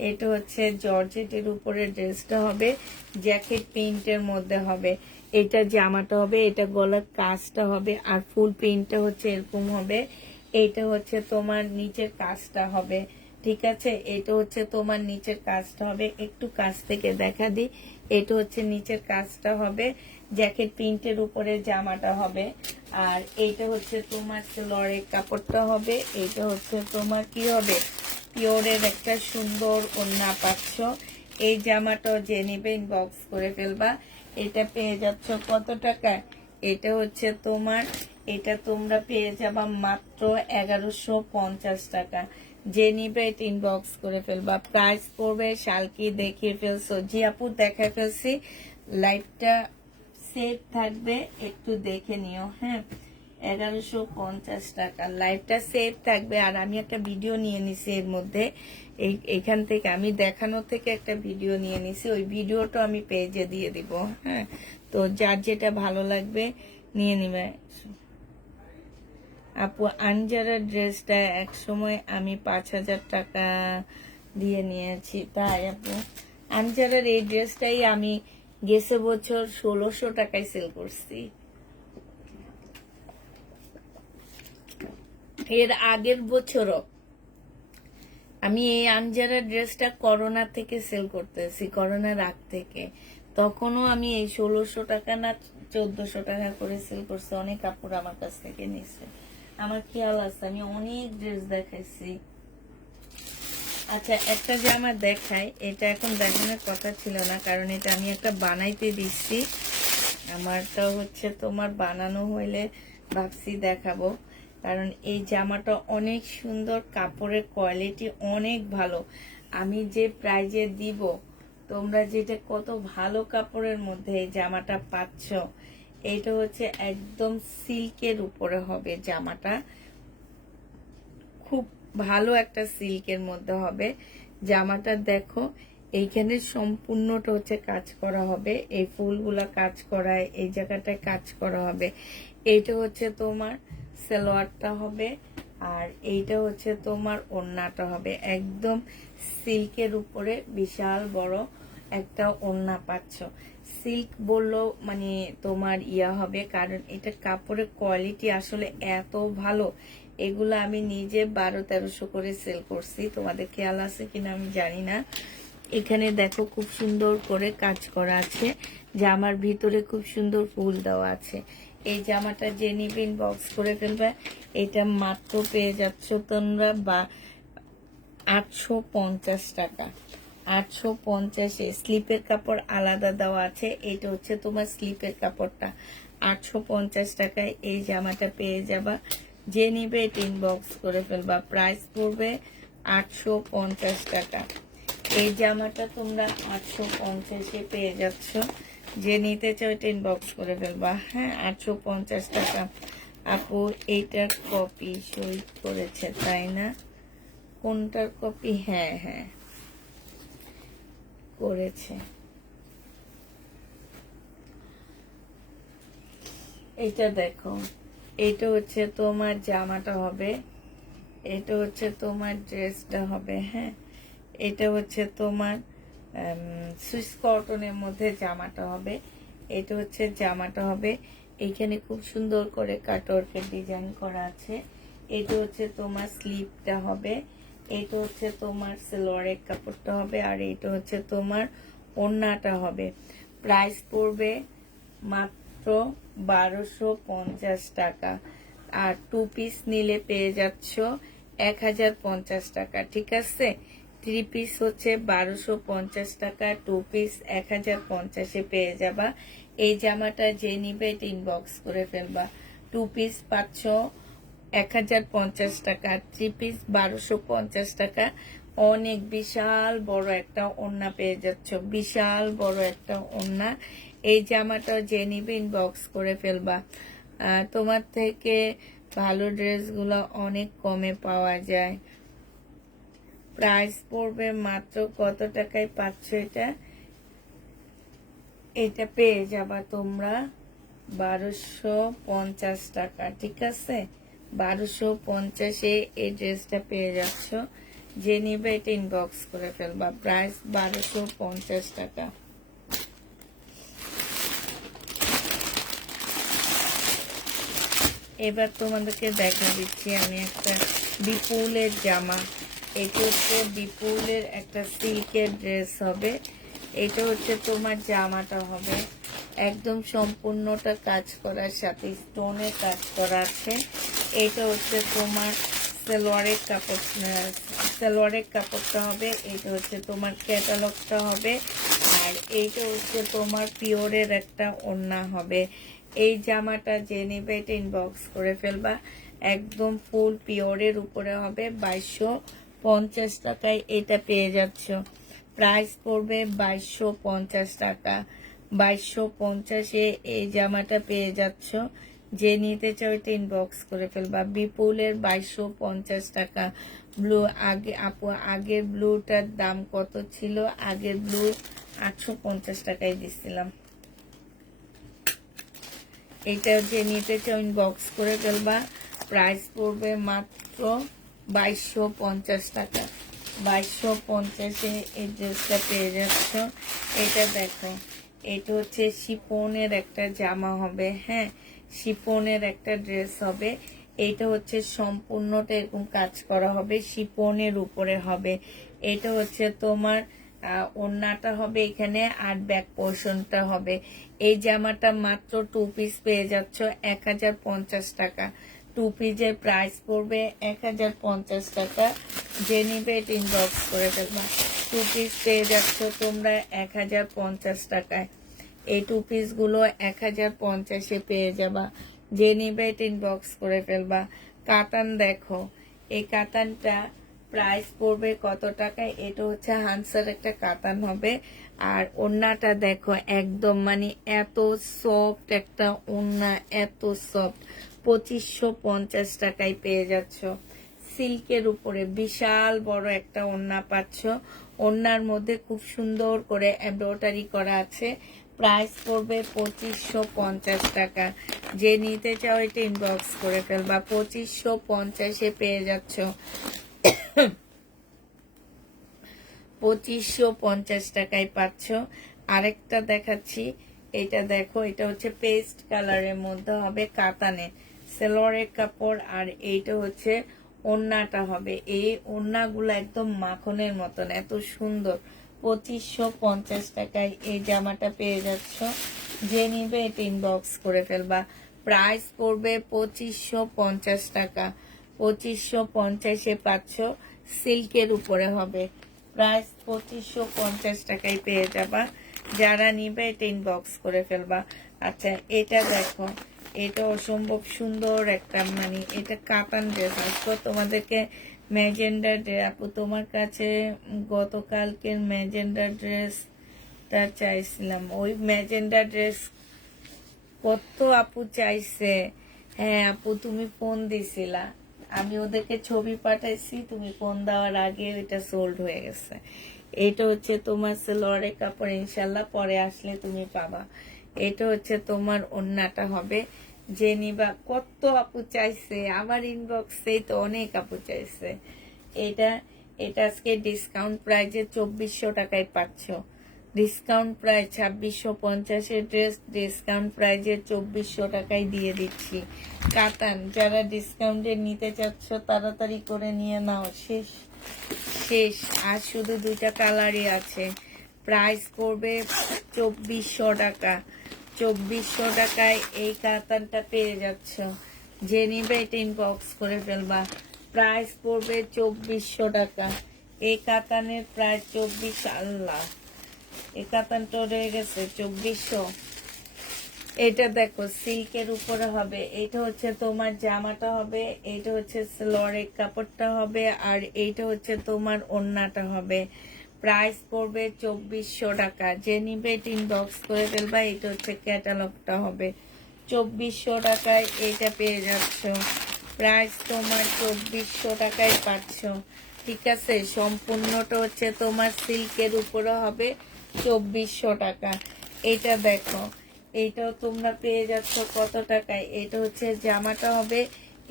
এটা হচ্ছে জর্জেটের উপরে ড্রেসটা হবে, জ্যাকেট প্রিন্টের মধ্যে হবে। এটা জামাটা হবে, এটা গলার কাজটা হবে, আর ফুল প্রিন্টটা হচ্ছে এরকম হবে। এইটা হচ্ছে তোমার নিচের কাজটা হবে, ঠিক আছে? এটা হচ্ছে তোমার নিচের কাজটা হবে, একটু কাছ থেকে দেখা দিই। এটা হচ্ছে নিচের কাজটা হবে, জ্যাকেট প্রিন্টের উপরে জামাটা হবে। আর এইটা হচ্ছে তোমার লরের কাপড়টা হবে। এইটা হচ্ছে তোমার কি হবে, পিওরের একটা সুন্দর ওড়না পাচ্ছ। এই জামাটাও যে নিবে ইনবক্স করে ফেলবা। এটা পেয়ে যাচ্ছ কত টাকায়? এটা হচ্ছে তোমার, এটা তোমরা পেয়ে যাবা মাত্র 1150 টাকা। যে নিবে এটা ইনবক্স করে ফেলবা। প্রাইস পড়বে, শালকি দেখিয়ে ফেলছো? জি আপু, দেখায় ফেলছি। লাইভটা সেভ থাকবে, একটু দেখে নিও। হ্যাঁ, 1150 টাকা লাইভটা সেভ থাকবে। আর আমি একটা ভিডিও নিয়ে নিছি এর মধ্যে, এইখান থেকে আমি দেখানো থেকে একটা ভিডিও নিয়ে নিছি, ওই ভিডিওটা আমি পেজে দিয়ে দিব। হ্যাঁ, তো যার যেটা ভালো লাগবে নিয়ে নিবে। আপু, আনজারার ড্রেসটা এক সময় আমি 5000 টাকা দিয়ে নিয়েছি। তাই আপু, আনজারার এই ড্রেসটাই আমি গেছে বছর 1600 টাকায় সেল করছি। এর আগের বছরও আমি এই আনজারা ড্রেসটা করোনা থেকে সেল করতেছি, করোনার আগ থেকে। তখনও আমি এই 1600 টাকা না 1400 টাকা করে সেল করছি। অনেক কাপড় আমার কাছ থেকে নিচ্ছে, আমার খেয়াল আছে, আমি অনেক ড্রেস দেখাইছি। আচ্ছা, একটা জামা দেখাই, এটা এখন দেখানোর কথা ছিল না, কারণ এটা আমি একটা বানাইতে দিচ্ছি। আমারটা হচ্ছে তোমার বানানো হইলে ভাবছি দেখাবো, কারণ এই জামাটা অনেক সুন্দর, কাপড়ের কোয়ালিটি অনেক ভালো। আমি যে প্রাইজে দিব, তোমরা যেটা কত ভালো কাপড়ের মধ্যে এই জামাটা পাচ্ছ, এইটা হচ্ছে একদম সিল্কের উপরে হবে জামাটা, খুব ভালো একটা সিল্কের মধ্যে হবে জামাটা। দেখো এইখানে সম্পূর্ণটা হচ্ছে কাজ করা হবে, এই ফুলগুলা কাজ করা, এই জায়গাটায় কাজ করা হবে। এইটা হচ্ছে তোমার সালোয়ারটা হবে, আর এইটা হচ্ছে তোমার ওড়নাটা হবে। একদম সিল্কের উপরে বিশাল বড় একটা ওড়না পাচ্ছ। সিল্ক বললেও মানে তোমার ইয়া হবে, কারণ এটা কাপড়ের কোয়ালিটি আসলে এত ভালো। এগুলো আমি নিজে 1200-1300 করে সেল করছি, তোমাদের খেয়াল আছে কিনা আমি জানি না। এখানে দেখো খুব সুন্দর করে কাজ করা আছে, জামার ভিতরে খুব সুন্দর ফুল দেওয়া আছে। এই জামাটা যে নিবে ইনবক্স করে ফেলবে। এটা মাত্র পেয়ে যাচ্ছ তোমরা 850 টাকা। 850-এ স্লিপের কাপড় আলাদা দেওয়া আছে, এটা হচ্ছে তোমার স্লিপের কাপড়টা। 850 টাকায় এই জামাটা পেয়ে যাবা। যে নিবে এটা ইনবক্স করে ফেলবা। প্রাইস পড়বে 850 টাকা। এই জামাটা তোমরা 850-এ পেয়ে যাচ্ছ। যে নিতে চাও এটা ইনবক্স করে ফেলবা। হ্যাঁ, 850 টাকা। আপু এইটার কপি সই করেছে তাই না? কোনটার কপি? হ্যাঁ হ্যাঁ করেছে। এটা দেখো, এটা হচ্ছে তোমার জামাটা হবে, এটা হচ্ছে তোমার ড্রেসটা হবে। হ্যাঁ, এটা হচ্ছে তোমার সুইস কটনের মধ্যে জামাটা হবে। এটা হচ্ছে জামাটা হবে। এইখানে খুব সুন্দর করে কাটওয়ার্কের ডিজাইন করা আছে। এটা হচ্ছে তোমার স্লিপটা হবে, এটা হচ্ছে তোমার সালোয়ারের কাপড়টা হবে, আর এটা হচ্ছে তোমার ওড়নাটা হবে। প্রাইস পড়বে মাত্র 1250 টাকা। আর 2 পিস নিলে পেয়ে যাচ্ছ 1050 টাকা। ঠিক আছে, 3 পিস হচ্ছে 1250 টাকা, 2 পিস 1050-এ পেয়ে যাবা। এই জামাটা যে নিবে এটা ইনবক্স করে ফেলবা। 2 পিস পাচ্ছ 1050 টাকা, 3 পিস 1250 টাকা। অনেক বিশাল বড় একটা ওড়না পেয়ে যাচ্ছ, বিশাল বড় একটা ওড়না। এই জামাটা যে নিবে ইনবক্স করে ফেলবা। তোমার থেকে ভালো ড্রেসগুলো অনেক কমে পাওয়া যায়। প্রাইস পড়বে মাত্র কত টাকায় পাচ্ছ এটা? এটা পেয়ে যাবা তোমরা 1250 টাকা। ঠিক আছে, 1250-এ এই ড্রেসটা পেয়ে যাচ্ছ। যে নিবে এটা ইনবক্স করে ফেলবা। প্রাইস 1250 টাকা। এবার তোমাদেরকে দেখা দিচ্ছি আমি একটা বিপুলের জামা। এটা হচ্ছে বিপুলের একটা সিল্কের ড্রেস হবে। এটা হচ্ছে তোমার জামাটা হবে, একদম সম্পূর্ণটা কাজ করার সাথে স্টোনের কাজ করা আছে। এটা হচ্ছে তোমার সালোয়ারের কাপড়, সালোয়ারের কাপড়টা হবে। এটা হচ্ছে তোমার ক্যাটালগটা হবে, আর এইটা হচ্ছে তোমার পিওরের একটা ওড়না হবে। এই জামাটা যে নেবে এটা ইনবক্স করে ফেলবা। একদম ফুল পিওরের উপরে হবে। 2250 টাকায় এটা পেয়ে যাচ্ছ। প্রাইস পড়বে 2250 টাকা। 2250-এ এই জামাটা পেয়ে যাচ্ছ। যে নিতে চাও এটা ইনবক্স করে ফেলবা। বিপুলের 2250 টাকা। ব্লু আগে আপু আগের ব্লুটার দাম কত ছিল? আগের ব্লু 850 টাকায় দিচ্ছিলাম। এটা যে নিতে চাও ইনবক্স করে ফেলবা। প্রাইস পড়বে মাত্র 2250 টাকা। 2250-এ এই ড্রেসটা পেয়ে যাচ্ছ। এটা দেখো, এটা হচ্ছে শিফনের একটা জামা হবে। হ্যাঁ, শিফনের একটা ড্রেস হবে। এটা হচ্ছে সম্পূর্ণটা এরকম কাজ করা হবে, শিপনের উপরে হবে। এটা হচ্ছে তোমার ওড়নাটা হবে এখানে, আর ব্যাক পোর্শনটা হবে। এই জামাটা মাত্র 2 পিস পেয়ে যাচ্ছ 1050 টাকা। 2 পিসের প্রাইস পড়বে 1050 টাকা। যে নিবে এটা ইনবক্স করে ফেলবা। 2 পিস পেয়ে যাচ্ছ তোমরা 1050 টাকায়। এই 2 পিস গুলো 1050-এ পেয়ে যাবা। যে নিবে এটা ইনবক্স করে ফেলবা। কাতান দেখো, এই কাতানটা প্রাইস পড়বে কত টাকায়? এটা হচ্ছে হান্সার একটা কাতান হবে। আর ওড়নাটা দেখো, একদম মানে এত সফট একটা ওড়না, এত সফট। 2550 টাকায় পেয়ে যাচ্ছ। সিল্কের উপরে বিশাল বড় একটা ওড়না পাচ্ছ। ওড়নার মধ্যে খুব সুন্দর করে এমব্রয়ডারি করা আছে। প্রাইস পড়বে 2550 টাকা। যে নিতে চাও এটা ইনবক্স করে ফেলবা। 2550-এ পেয়ে যাচ্ছ। 2550 টাকায় পাচ্ছ। আরেকটা দেখাচ্ছি, এটা দেখো, এটা হচ্ছে পেস্ট কালারের মধ্যে হবে, কাতানে সেলোয়ারের কাপড়। আর এইটা হচ্ছে ওড়নাটা হবে। এই ওড়নাগুলো একদম মাখনের মতন, এত সুন্দর। 2550 টাকায় এই জামাটা পেয়ে যাচ্ছ। যে নিবে এটা ইনবক্স করে ফেলবা। প্রাইস পড়বে 2550 টাকা। 2550-এ পাচ্ছ। সিল্কের উপরে হবে। প্রাইস 2550 টাকায় পেয়ে যাবা। যারা নিবে এটা ইনবক্স করে ফেলবা। আচ্ছা, এটা দেখো, এটা অসম্ভব সুন্দর একটা, মানে এটা কাতান ড্রেস। আজকে তোমাদেরকে ম্যাজেন্ডার ড্রেস, আপু তোমার কাছে গতকালকের ম্যাজেন্ডার ড্রেসটা চাইছিলাম। ওই ম্যাজেন্ডার ড্রেস কত আপু চাইছে। হ্যাঁ আপু, তুমি ফোন দিছিলা, আমি ওদেরকে ছবি পাঠাইছি, তুমি ফোন দেওয়ার আগে ওইটা সোল্ড হয়ে গেছে। এটা হচ্ছে তোমার সেলোয়ারের কাপড়, ইনশাল্লাহ পরে আসলে তুমি পাবা। এটা হচ্ছে তোমার ওড়নাটা হবে। যে নিবা, কত আপু চাইছে আমার ইনবক্সেই তো অনেক আপু চাইছে। এটা এটা আজকে ডিসকাউন্ট প্রাইজে 2400 টাকায় পাচ্ছ। ডিসকাউন্ট প্রাইস 2650-এর ড্রেস ডিসকাউন্ট প্রাইজে 2400 টাকায় দিয়ে দিচ্ছি। কাতান, যারা ডিসকাউন্টে নিতে চাচ্ছ তাড়াতাড়ি করে নিয়ে নাও, শেষ শেষ। আর শুধু 2টা কালারই আছে। প্রাইস পড়বে 2400 টাকা। 2400 টাকায় এই কাতানটা পেয়ে যাচ্ছ। যে নিবে এটা ইনবক্স করে ফেলবা। প্রাইস পড়বে 2400 টাকা। এই কাতানের প্রাইস 24। আল্লাহ, এই কাতানটা রয়ে গেছে 2400। এটা দেখো, সিল্কের উপরে হবে। এটা হচ্ছে তোমার জামাটা হবে, এটা হচ্ছে সেলোয়ারের কাপড়টা হবে, আর এইটা হচ্ছে তোমার ওড়নাটা হবে। প্রাইস পড়বে 2400 টাকা। যে নিবে ইনবক্স করে ফেলবা। এটা হচ্ছে ক্যাটালগটা হবে। 2400 টাকায় এটা পেয়ে যাচ্ছ। প্রাইস তোমার 2400 টাকায় পাচ্ছ। ঠিক আছে, সম্পূর্ণটা হচ্ছে তোমার সিল্কের উপরে হবে 2400 টাকা। এটা দেখো, এইটাও তোমরা পেয়ে যাচ্ছ কত টাকায়? এটা হচ্ছে জামাটা হবে,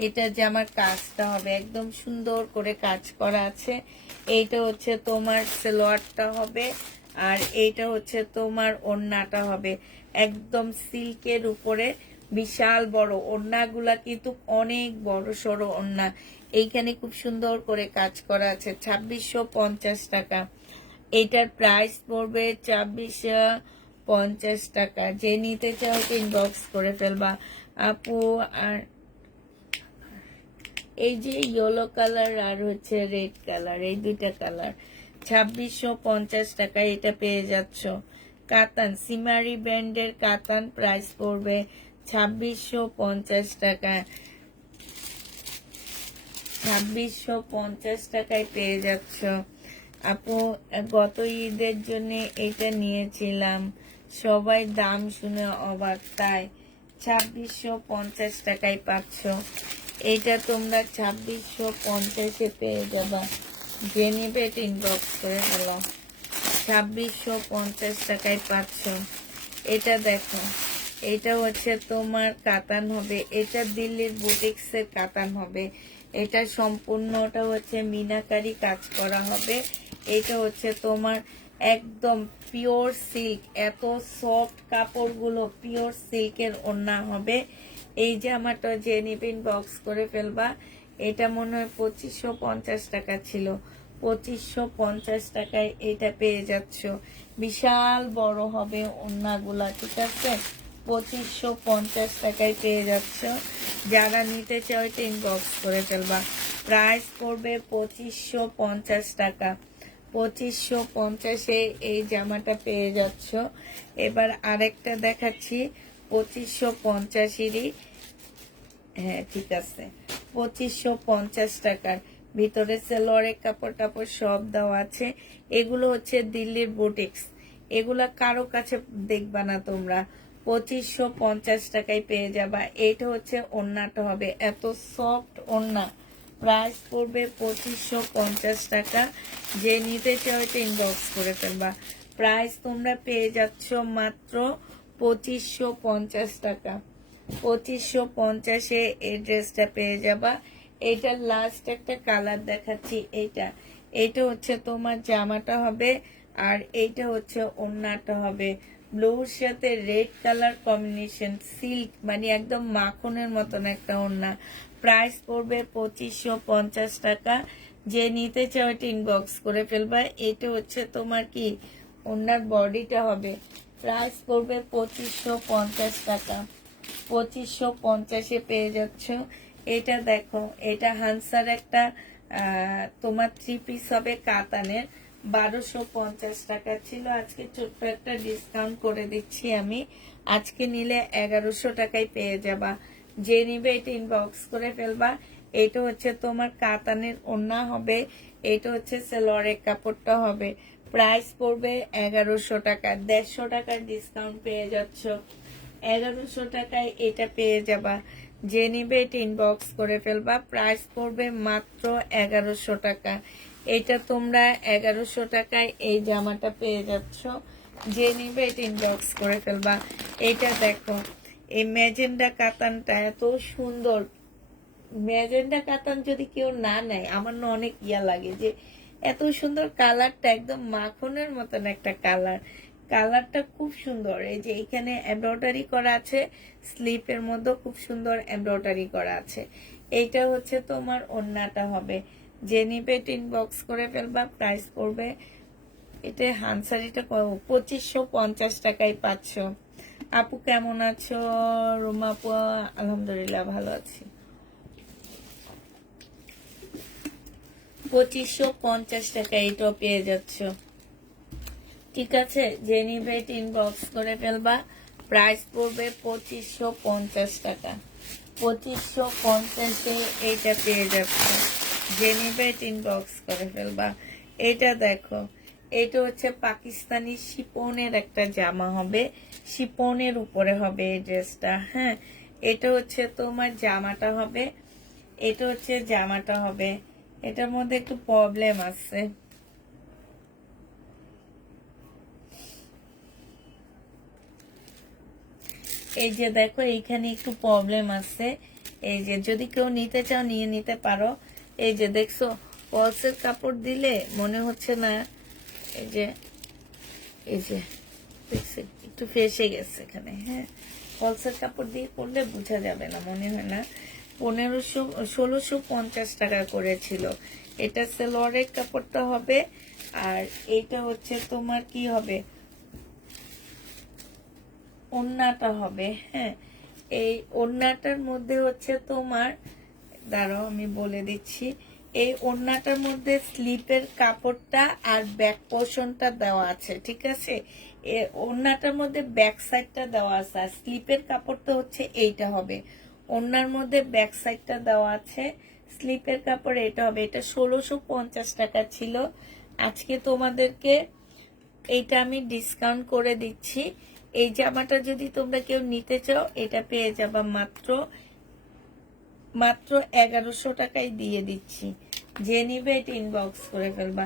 এটা জামার কাজটা হবে, একদম সুন্দর করে কাজ করা আছে। এইটা হচ্ছে তোমার সালোয়ারটা হবে, আর এইটা হচ্ছে তোমার ওড়নাটা হবে। একদম সিল্কের উপরে বিশাল বড় ওড়নাগুলা, কিন্তু অনেক বড় সড়ো ওড়না। এইখানে খুব সুন্দর করে কাজ করা আছে। 2650 টাকা। এইটার প্রাইস পড়বে 2650 টাকা। যে নিতে চাও ইনবক্স করে ফেলবা আপু। আর এই যে ইয়েলো কালার আর হচ্ছে রেড কালার, এই 2টা কালার 2650 টাকা এটা পেয়ে যাচ্ছ। কাতান, সিমারি ব্র্যান্ডের কাতান, প্রাইস পড়বে 2650 টাকা। 2650 টাকায় পেয়ে যাচ্ছ আপু। গত ঈদের জন্য এটা নিয়েছিলাম, সবাই দাম শুনে অবাক, তাই 2650 টাকায় পাচ্ছ। এইটা তোমরা 2650-এ পেয়ে যাবা। যে নিবে এটা ইনবক্স করে গেল। 2650 টাকায় পাচ্ছ। এটা দেখো, এটা হচ্ছে তোমার কাতান হবে, এটা দিল্লির বুটিক্সের কাতান হবে। এটা সম্পূর্ণটা হচ্ছে মিনাকারি কাজ করা হবে। এটা হচ্ছে তোমার একদম পিওর সিল্ক, এত সফট কাপড়গুলো, পিওর সিল্কের ওড়না হবে। এই জামাটা যে নিবে ইনবক্স করে ফেলবা। এটা মনে হয় 2550 টাকা ছিল, 2550 টাকায় এটা পেয়ে যাচ্ছ। বিশাল বড় হবে ওড়নাগুলা, ঠিক আছে? 2550 টাকায় পেয়ে যাচ্ছ। যারা নিতে চাও এটা ইনবক্স করে ফেলবা। প্রাইস পড়বে 2550 টাকা। 2550-এ এই জামাটা পেয়ে যাচ্ছ। এবার আরেকটা দেখাচ্ছি 2550-এরই। হ্যাঁ ঠিক আছে, 2550 টাকার ভিতরে সেলোয়ারের কাপড় টাপড় সব দেওয়া আছে। এগুলো হচ্ছে দিল্লির বুটিক্স, এগুলা কারো কাছে দেখবা না তোমরা। 2550 টাকায় পেয়ে যাবা। এইটা হচ্ছে ওড়নাটা হবে, এত সফট ওড়না। প্রাইস পড়বে 2550 টাকা। যে নিতে চাও এটা ইনবক্স করে ফেলবা। প্রাইস তোমরা পেয়ে যাচ্ছ মাত্র 2550 টাকা। 2550-এ এই ড্রেসটা পেয়ে যাবা। এইটার লাস্ট একটা কালার দেখাচ্ছি। এইটা হচ্ছে তোমার জামাটা হবে, আর এইটা হচ্ছে ওড়নাটা হবে। ব্লুর সাথে রেড কালার কম্বিনেশন, সিল্ক, মানে একদম মাখনের মতন একটা ওড়না। প্রাইস পড়বে 2550 টাকা। যে নিতে চাও এটা ইনবক্স করে ফেলবা। এটা হচ্ছে তোমার কি ওড়নার বডিটা হবে। প্রাইস পড়বে 2550 টাকা। 2550-এ পেয়ে যাচ্ছ। এটা দেখো, এটা হানসার একটা তোমার 3 পিস হবে কাতানের। 1250 টাকা ছিল, আজকে ছোট্ট একটা ডিসকাউন্ট করে দিচ্ছি আমি। আজকে নিলে 1100 টাকায় পেয়ে যাবা। যে নিবে এটা ইনবক্স করে ফেলবা। এটা হচ্ছে তোমার কাতানের ওড়না হবে, এটা হচ্ছে সেলোয়ারের কাপড়টা হবে। প্রাইস পড়বে 1100 টাকা। 150 টাকার ডিসকাউন্ট পেয়ে যাচ্ছ। 1100 টাকায় এটা পেয়ে যাবা। যে নিবে এটা ইনবক্স করে ফেলবা। প্রাইস পড়বে মাত্র 1100 টাকা। এটা তোমরা 1100 টাকায় এই জামাটা পেয়ে যাচ্ছ। যে নিবে এটা ইনবক্স করে ফেলবা। এটা দেখো, এই ম্যাজেন্ডা কাতানটা এত সুন্দর। ম্যাজেন্ডা কাতান যদি কেউ না নেয়, আমার না অনেক ইয়া লাগে যে এত সুন্দর কালারটা, একদম মাখনের মতন একটা কালার। কালারটা খুব সুন্দর। এই যে এখানে এমব্রয়ডারি করা আছে, স্লিপের মধ্যে খুব সুন্দর এমব্রয়ডারি করা আছে। এইটা হচ্ছে তোমার ওড়নাটা হবে। যে নিবে এটা ইনবক্স করে ফেলবা। প্রাইস পড়বে, এটা হানসারিটা 2550 টাকায় পাচ্ছ। আপু কেমন আছো? রুমা আপু আলহামদুলিল্লাহ ভালো আছি। 2550 টাকা এটাও পেয়ে যাচ্ছ, ঠিক আছে? যে নিবে এটা ইনবক্স করে ফেলবা। প্রাইস পড়বে 2550 টাকা। 2550-এ এইটা পেয়ে যাচ্ছে। যে নিবে এটা ইনবক্স করে ফেলবা। এটা দেখো, এটা হচ্ছে পাকিস্তানি শিপনের একটা জামা হবে, শিপনের উপরে হবে এই ড্রেসটা। হ্যাঁ, এটা হচ্ছে তোমার জামাটা হবে, এটা হচ্ছে জামাটা হবে। এটার মধ্যে একটু প্রবলেম আছে। এই যে দেখো, এইখানে একটু প্রবলেম আছে। এই যে যদি কেউ নিতে চাও নিয়ে নিতে পারো। এই যে দেখছো, পলসের কাপড় দিলে মনে হচ্ছে না। এই যে দেখছি একটু ফেসে গেছে এখানে। হ্যাঁ, পলসের কাপড় দিয়ে পরলে বোঝা যাবে না, মনে হয় না। 1650 টাকা করেছিল। এটা সেলোয়ারের কাপড়টা হবে, আর এইটা হচ্ছে তোমার কি হবে, ওড়নাটা হবে। হ্যাঁ, এই ওড়নাটার মধ্যে হচ্ছে তোমার, দাঁড়াও আমি বলে দিচ্ছি। এই ওড়নাটার মধ্যে স্লিপের কাপড়টা আর ব্যাক পোর্শনটা দেওয়া আছে, ঠিক আছে? ওড়নাটার মধ্যে ব্যাক সাইডটা দেওয়া আছে, আর স্লিপের কাপড়টা হচ্ছে এইটা হবে। ওড়নার মধ্যে ব্যাক সাইডটা দেওয়া আছে, স্লিপের কাপড় এটা হবে। এটা 1650 টাকা ছিল, আজকে তোমাদেরকে এইটা আমি ডিসকাউন্ট করে দিচ্ছি। এই জামাটা যদি তোমরা কেউ নিতে চাও, এটা পেয়ে যাবা মাত্র 1100 টাকায় দিয়ে দিচ্ছি। যে নিবে এটা ইনবক্স করে ফেলবা।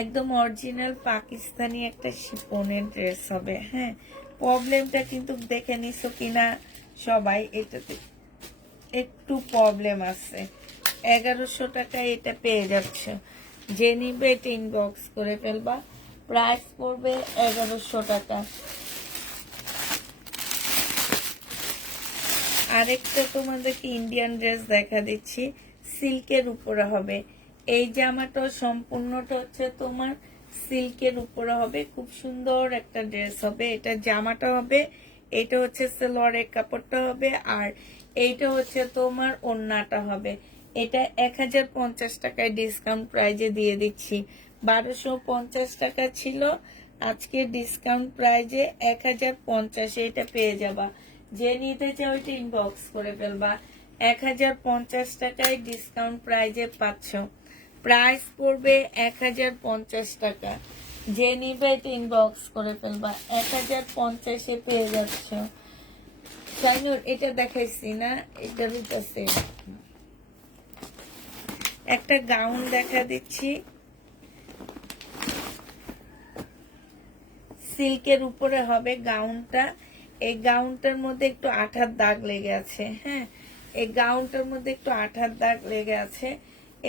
একদম অরিজিনাল পাকিস্তানি একটা শিপনের ড্রেস হবে। হ্যাঁ, প্রবলেমটা কিন্তু দেখে নিছো কিনা সবাই, এটাতে একটু প্রবলেম আছে। 1100 টাকায় এটা পেয়ে যাচ্ছে। যে নিবে এটা ইনবক্স করে ফেলবা। প্রাইস পড়বে 1100 টাকা। আরেকটা তোমাদেরকে ইন্ডিয়ান ড্রেস দেখা দিচ্ছি, সিল্কের উপরে হবে। এই জামাটা সম্পূর্ণটা হচ্ছে তোমার সিল্কের উপরে হবে, খুব সুন্দর একটা ড্রেস হবে। এটা জামাটা হবে, এটা হচ্ছে সালোয়ারের কাপড়টা হবে, আর এইটা হচ্ছে তোমার ওড়নাটা হবে। এটা 1050 টাকায় ডিসকাউন্ট প্রাইজে দিয়ে দিচ্ছি। 1250 টাকা ছিল, আজকে ডিসকাউন্ট প্রাইজে 1050 এটা পেয়ে যাবা। যে নিতে চাও এটা ইনবক্স করে ফেলবা। 1050 টাকায় ডিসকাউন্ট প্রাইজে পাচ্ছ। প্রাইস পড়বে 1050 টাকা। যে নিবে এটা ইনবক্স করে ফেলবা, 1050 পেয়ে যাচ্ছ। শাইনুর এটা দেখাইছি না, এটা দিতেছে। একটা গাউন দেখা দিচ্ছি, সিল্কের উপরে হবে গাউনটা। এই গাউনটার মধ্যে একটু আঠার দাগ লেগে আছে। হ্যাঁ, এই গাউনটার মধ্যে একটু আঠার দাগ লেগে আছে।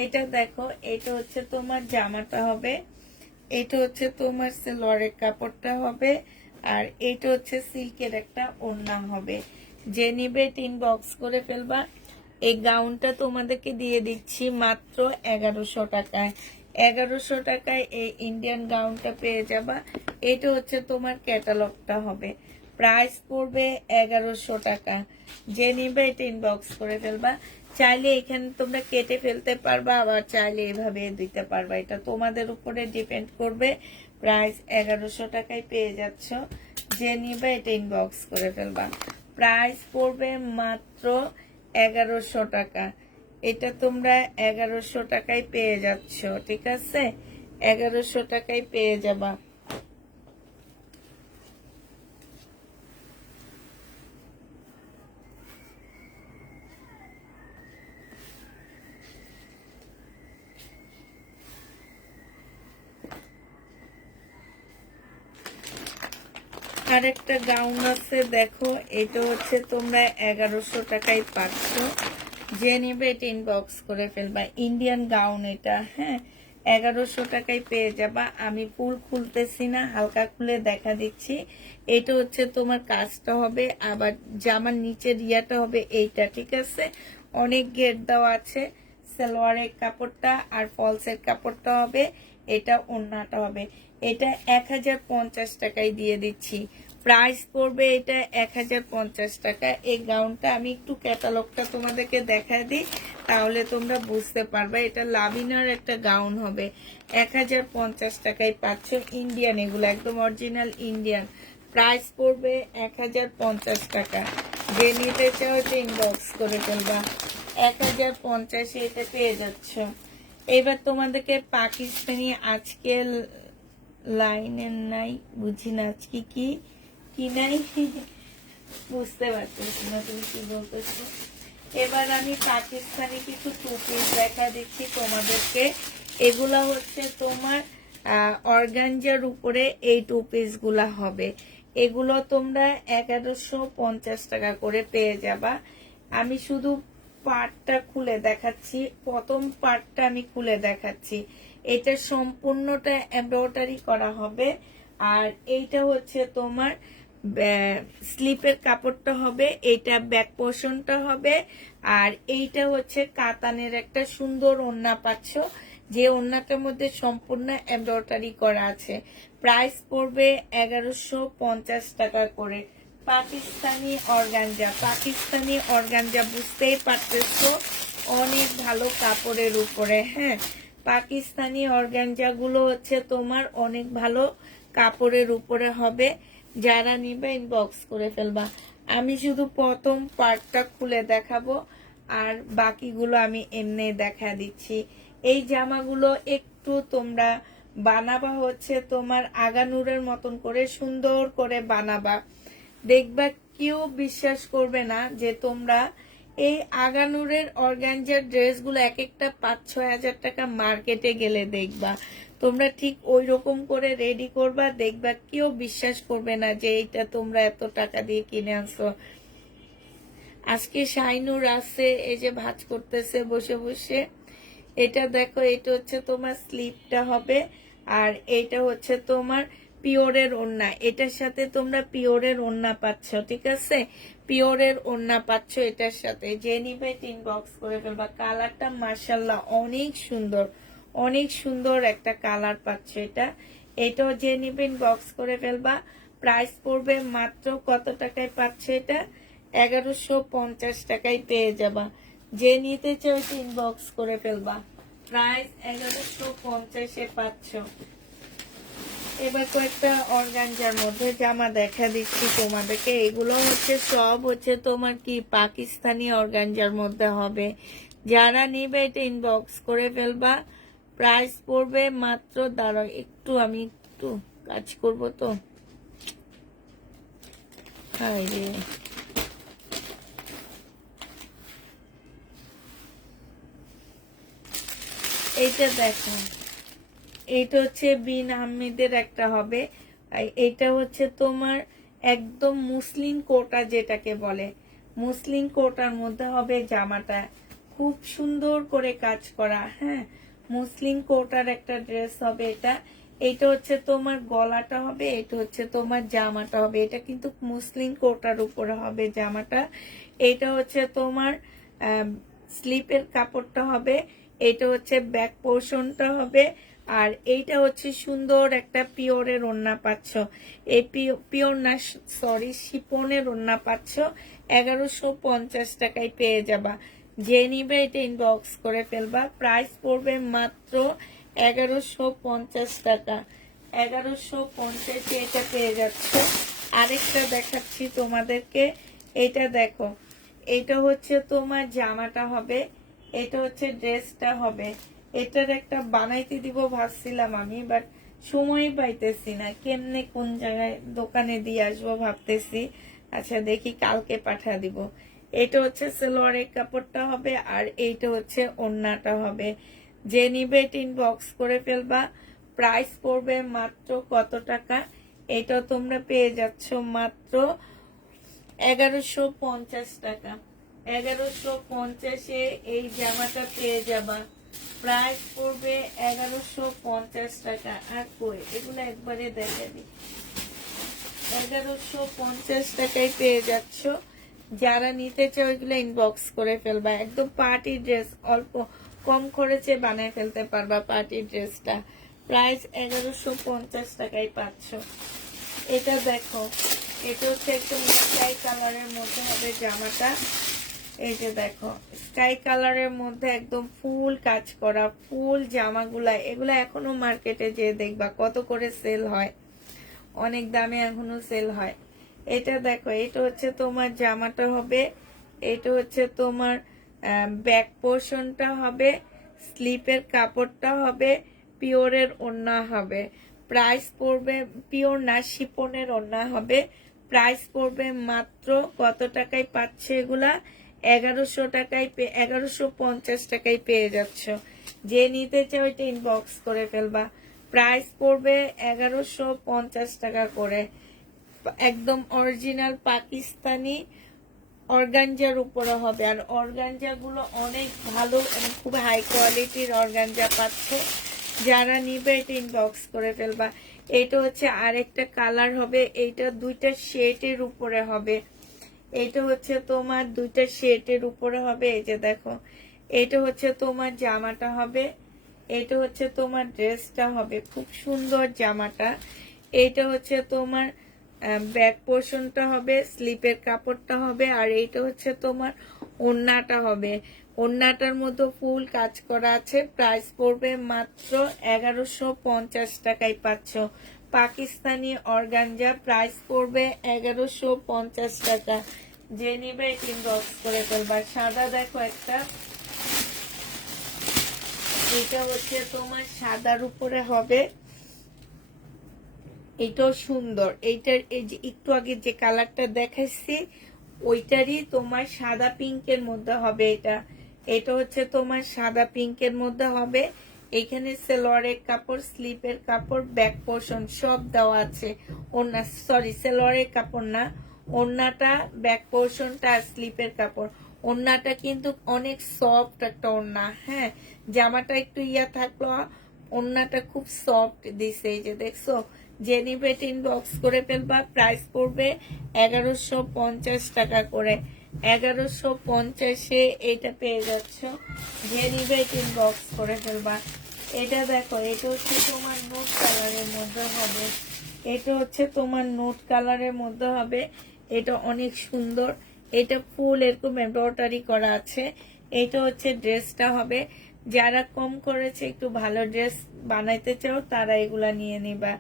এটা দেখো, এটা হচ্ছে তোমার জামাটা হবে, এটা হচ্ছে তোমার সালোয়ারের কাপড়টা হবে, আর এটা হচ্ছে সিল্কের একটা ওড়না হবে। যে নিবে ইনবক্স করে ফেলবা। এই গাউনটা তোমাদেরকে দিয়ে দিচ্ছি মাত্র 1100 টাকায়। 1100 টাকায় এই ইন্ডিয়ান গাউনটা পেয়ে যাবা। এটা হচ্ছে তোমার ক্যাটালগটা হবে। প্রাইস পড়বে 1100 টাকা। যে নিবে এটা ইনবক্স করে ফেলবা। চাইলে এখানে তোমরা কেটে ফেলতে পারবা, আবার চাইলে এভাবে দিতে পারবা, এটা তোমাদের উপরে ডিপেন্ড করবে। প্রাইস 1100 টাকায় পেয়ে যাচ্ছ। যে নিবে এটা ইনবক্স করে ফেলবা। প্রাইস পড়বে মাত্র 1100 টাকা। এটা তোমরা 1100 টাকায় পেয়ে যাচ্ছ, ঠিক আছে? 1100 টাকায় পেয়ে যাবা। আরেকটা গাউন আছে দেখো, এটা হচ্ছে তোমরা 1100 টাকায় পাচ্ছ। যে নিবে এটা ইনবক্স করে ফেলবা। ইন্ডিয়ান গাউন এটা, হ্যাঁ, 1100 টাকায় পেয়ে যাবা। আমি ফুল খুলতেছি না, হালকা খুলে দেখা দিচ্ছি। এটা হচ্ছে তোমার কাজটা হবে, আবার জামার নিচের ইয়াটা হবে এইটা, ঠিক আছে? অনেক গেট দেওয়া আছে। সালোয়ারের কাপড়টা আর ফলসের কাপড়টা হবে, এটা ওড়নাটা হবে। এটা 1050 টাকায় দিয়ে দিচ্ছি। প্রাইস পড়বে এটা 1050 টাকা। এই গাউনটা আমি একটু ক্যাটালগটা তোমাদেরকে দেখায় দিই, তাহলে তোমরা বুঝতে পারবে। এটা লাভিনার একটা গাউন হবে। 1050 টাকায় পাচ্ছ। ইন্ডিয়ান, এগুলো একদম অরিজিনাল ইন্ডিয়ান। প্রাইস পড়বে 1050 টাকা। যে নিতে চাও এটা ইনবক্স করে ফেলবা। 1050 এটা পেয়ে যাচ্ছ। এবার তোমাদেরকে পাকিস্তানি, আজকে লাইনের নাই, বুঝি না আজকে কি কি নাই, বুঝতে পারতেছি না তুমি কি বলতেছো। এবার আমি পাকিস্তানি কিছু টু পিস দেখা দিচ্ছি তোমাদেরকে। এগুলা হচ্ছে তোমার অর্গানজার উপরে এই টু পিস গুলা হবে। এগুলো তোমরা 1150 টাকা করে পেয়ে যাবা। আমি শুধু পার্টটা খুলে দেখাচ্ছি, প্রথম পার্টটা আমি খুলে দেখাচ্ছি। এটা সম্পূর্ণটা এমব্রয়ডারি করা হবে, আর এইটা হচ্ছে তোমার স্লিপের কাপড়টা হবে, এইটা ব্যাক পোর্শনটা হবে, আর এইটা হচ্ছে কাতানের একটা সুন্দর ওড়না পাচ্ছ, যে ওড়নাটার মধ্যে সম্পূর্ণ এমব্রয়ডারি করা আছে। প্রাইস পড়বে 1150 টাকা করে। পাকিস্তানি অর্গানজা, পাকিস্তানি অর্গানজা বুঝতেই পারতেছো, অনেক ভালো কাপড়ের উপরে। হ্যাঁ, পাকিস্তানি অর্গানজা গুলো হচ্ছে তোমার অনেক ভালো কাপড়ের উপরে হবে। যারা নিবে ইনবক্স করে ফেলবা। আমি শুধু প্রথম পার্টটা খুলে দেখাবো, আর বাকিগুলো আমি এমনি দেখা দিচ্ছি। এই জামাগুলো একটু তোমরা বানাবা হচ্ছে তোমার আগানুরের মতন করে, সুন্দর করে বানাবা। দেখবা কেউ বিশ্বাস করবে না যে তোমরা এই আগানুরের অর্গানজার ড্রেসগুলো এক একটা 5-6 হাজার টাকা মার্কেটে গেলে দেখবা তোমরা ঠিক ওই রকম করে রেডি করবা, দেখবা কেউ বিশ্বাস করবে না যে এইটা তোমরা এত টাকা দিয়ে কিনে আনছো। আজকে শাইনুর আছে, এই যে ভাঁজ করতেছে বসে বসে। এটা দেখো, এটা হচ্ছে তোমার স্লিপটা হবে, আর এইটা হচ্ছে তোমার পিওরের ওড়না, এটার সাথে তোমরা পিওরের ওড়না পাচ্ছ, ঠিক আছে, পিওরের ওড়না পাচ্ছ এটার সাথে। যে নিবে ইনবক্স করে ফেলবা। কালারটা মাশাআল্লাহ অনেক সুন্দর, অনেক সুন্দর একটা কালার পাচ্ছ এটা। এটাও যে নিবে ইনবক্স করে ফেলবা। প্রাইস পড়বে মাত্র কত টাকায় পাচ্ছ এটা? 1150 টাকায় পেয়ে যাবা। যে নিতে চাও ইনবক্স করে ফেলবা। প্রাইস 1150-এ পাচ্ছ। এবার কয়েকটা অর্গানজার মধ্যে জামা দেখা দিচ্ছি তোমাদেরকে। এগুলো হচ্ছে সব হচ্ছে তোমার কি পাকিস্তানি অর্গানজার মধ্যে হবে। যারা নিবে এটা ইনবক্স করে ফেলবা। প্রাইস পড়বে মাত্র, দাঁড়াও একটু আমি একটু কাজ করব তো। হায় রে, এইটা দেখো, এইটা হচ্ছে বিন আহমেদের একটা হবে। এটা হচ্ছে তোমার একদম মুসলিম কোটা যেটাকে বলে, মুসলিম কোটার মধ্যে হবে জামাটা। খুব সুন্দর করে কাজ করা, হ্যাঁ, মুসলিম কোটার একটা ড্রেস হবে এটা। এটা হচ্ছে তোমার গলাটা হবে, এটা হচ্ছে তোমার জামাটা হবে। এটা কিন্তু মুসলিম কোটার উপরে হবে জামাটা। এটা হচ্ছে তোমার স্লিপের কাপড়টা হবে। এটা হচ্ছে ব্যাক পোর্শনটা হবে। আর এইটা হচ্ছে সুন্দর একটা পিওরের ওড়না পাচ্ছ। এই পিওর না, সরি, শিপনের ওড়না পাচ্ছ। 1150 টাকায় পেয়ে যাবা। যে নিবে এটা ইনবক্স করে ফেলবা। প্রাইস পড়বে মাত্র 1150 টাকা। 1150-এ এটা পেয়ে যাচ্ছ। আরেকটা দেখাচ্ছি তোমাদেরকে। এটা দেখো, এটা হচ্ছে তোমার জামাটা হবে, এটা হচ্ছে ড্রেসটা হবে। এটার একটা বানাইতে দিব ভাবছিলাম আমি, বাট সময় পাইতেছি না, কেমনে কোন জায়গায় দোকানে দিয়ে আসবো ভাবতেছি। আচ্ছা দেখি কালকে পাঠা দিব। এটা হচ্ছে সালোয়ারের কাপড়টা হবে, আর এইটা হচ্ছে ওড়নাটা হবে। যে নিবে এটা ইনবক্স করে ফেলবা। প্রাইস পড়বে মাত্র কত টাকা? এটা তোমরা পেয়ে যাচ্ছ মাত্র 1150 টাকা। 1150-এ এই জামাটা পেয়ে যাবা। প্রাইস পড়বে 1150 টাকা। আর কই এগুলো একবারে দেখে দিই। 1150 টাকায় পেয়ে যাচ্ছ। যারা নিতে চাও ওইগুলো ইনবক্স করে ফেলবা। একদম পার্টি ড্রেস, অল্প কম খরচে বানিয়ে ফেলতে পারবা পার্টি ড্রেসটা। প্রাইস 1150 টাকায় পাচ্ছ। এটা দেখো, এটা হচ্ছে একদম স্কাই কালারের মধ্যে হবে জামাটা। এই যে দেখো, স্কাই কালারের মধ্যে একদম ফুল কাজ করা, ফুল জামাগুলা, এগুলা এখনো মার্কেটে যে দেখবা কত করে সেল হয়, অনেক দামে এখনো সেল হয়। এটা দেখো, এটা হচ্ছে তোমার জামাটা হবে, এটা হচ্ছে তোমার ব্যাক পোর্শনটা হবে, স্লিপের কাপড়টা হবে, পিওরের ওড়না হবে। প্রাইস পড়বে, পিওর না শিপনের ওড়না হবে। প্রাইস পড়বে মাত্র কত টাকায় পাচ্ছে এগুলা? 1100 টাকায়, 1150 টাকায় পেয়ে যাচ্ছ। যে নিতে চাও এটা ইনবক্স করে ফেলবা। প্রাইস পড়বে 1150 টাকা করে। একদম অরিজিনাল পাকিস্তানি অর্গানজার উপরে হবে। আর অর্গানজা গুলো অনেক ভালো এবং খুব হাই কোয়ালিটির অর্গানজা পাচ্ছ। যারা নিবে এটা ইনবক্স করে ফেলবা। এটা হচ্ছে আরেকটা কালার হবে, এইটা দুইটা শেডের উপরে হবে। এইটা হচ্ছে তোমার দুইটা শেডের উপরে হবে। এই যে দেখো, এটা হচ্ছে তোমার জামাটা হবে, এটা হচ্ছে তোমার ড্রেসটা হবে। খুব সুন্দর জামাটা। এইটা হচ্ছে তোমার ব্যাক পোর্শনটা হবে, স্লিপের কাপড়টা হবে, আর এইটা হচ্ছে তোমার ওড়নাটা হবে। ওড়নাটার মধ্যে ফুল কাজ করা আছে। প্রাইস পড়বে মাত্র 1150 টাকায় পাচ্ছ। পাকিস্তানি অর্গানজা। প্রাইস পড়বে 1150 টাকা। যে নিবে ইনবক্স করে ফেলবা। সাদা দেখো একটা, এটা হচ্ছে তোমার সাদার উপরে হবে। এটাও সুন্দর। এইটার এই যে একটু আগে যে কালারটা দেখাচ্ছি ওইটারই তোমার সাদা পিঙ্কের মধ্যে হবে। এটা হচ্ছে তোমার সাদা পিঙ্কের মধ্যে হবে। এখানে সালোয়ারের কাপড়, স্লিপের কাপড়, ব্যাক পোর্শন সব দেওয়া আছে। ওড়না, সরি, সালোয়ারের কাপড় না, ওড়নাটা, ব্যাক পোর্শনটা আর স্লিপের কাপড়। ওড়নাটা কিন্তু অনেক সফট একটা ওড়না, হ্যাঁ। জামাটা একটু ইয়া থাকলো, ওড়নাটা খুব সফট দিছে, এই যে দেখছো। যে নিবে ইনবক্স করে ফেলবা, প্রাইস পড়বে 1150 টাকা করে। 1150-এ এটা পেয়ে যাচ্ছ। যে নিবে ইনবক্স করে ফেলবা। এটা দেখো, এটা হচ্ছে তোমার নোট কালারের মধ্যে হবে। এটা হচ্ছে তোমার নোট কালারের মধ্যে হবে। এটা অনেক সুন্দর। এটা ফুল এরকম এমব্রয়ডারি করা আছে। এটা হচ্ছে ড্রেসটা হবে। যারা কম করেছে একটু ভালো ড্রেস বানাইতে চাও তারা এগুলা নিয়ে নিবা।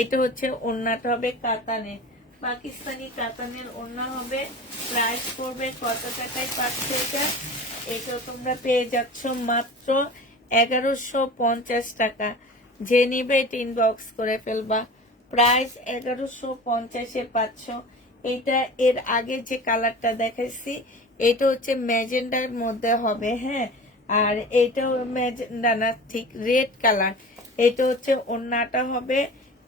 এটা হচ্ছে ওড়নাটা হবে কাতানের, পাকিস্তানি কাতানের ওড়না হবে। প্রাইস পড়বে কত টাকায় পাচ্ছে এটা? এটা তোমরা পেয়ে যাচ্ছ মাত্র 1150 টাকা। যে নিবে এটা ইনবক্স করে ফেলবা। প্রাইস 1150-এ পাচ্ছ। এটা এর আগে যে কালারটা দেখাইছি এটা হচ্ছে ম্যাজেন্ডার মধ্যে হবে, হ্যাঁ। আর এইটাও ম্যাজেন্ডা না, ঠিক রেড কালার। এটা হচ্ছে ওড়নাটা হবে।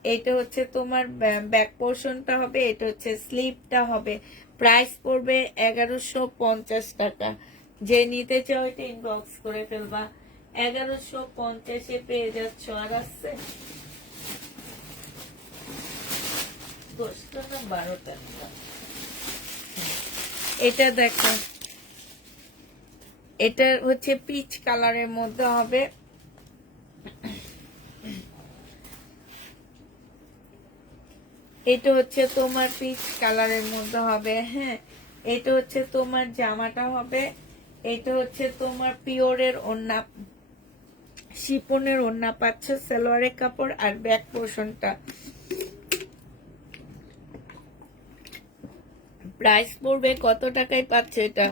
এটা হচ্ছে তোমার ব্যাক পোর্শনটা হবে। এটা হচ্ছে স্লিভটা হবে। প্রাইস পড়বে 1150 টাকা। যে নিতে চাও এটা ইনবক্স করে ফেলবা। 1150-এ পেয়ে যাচ্ছ। আর আসছে 10টা না 12টা। এটা দেখো, এটা হচ্ছে পিচ কালারের মধ্যে হবে। এটা হচ্ছে তোমার পিচ কালারের মধ্যে হবে, হ্যাঁ। এটা হচ্ছে তোমার জামাটা হবে। এটা হচ্ছে তোমার পিওরের ওড়না, শিপনের ওড়না পাচ্ছ, সালোয়ারের কাপড় আর ব্যাক পোর্শনটা। প্রাইস পড়বে কত টাকায় পাচ্ছে এটা?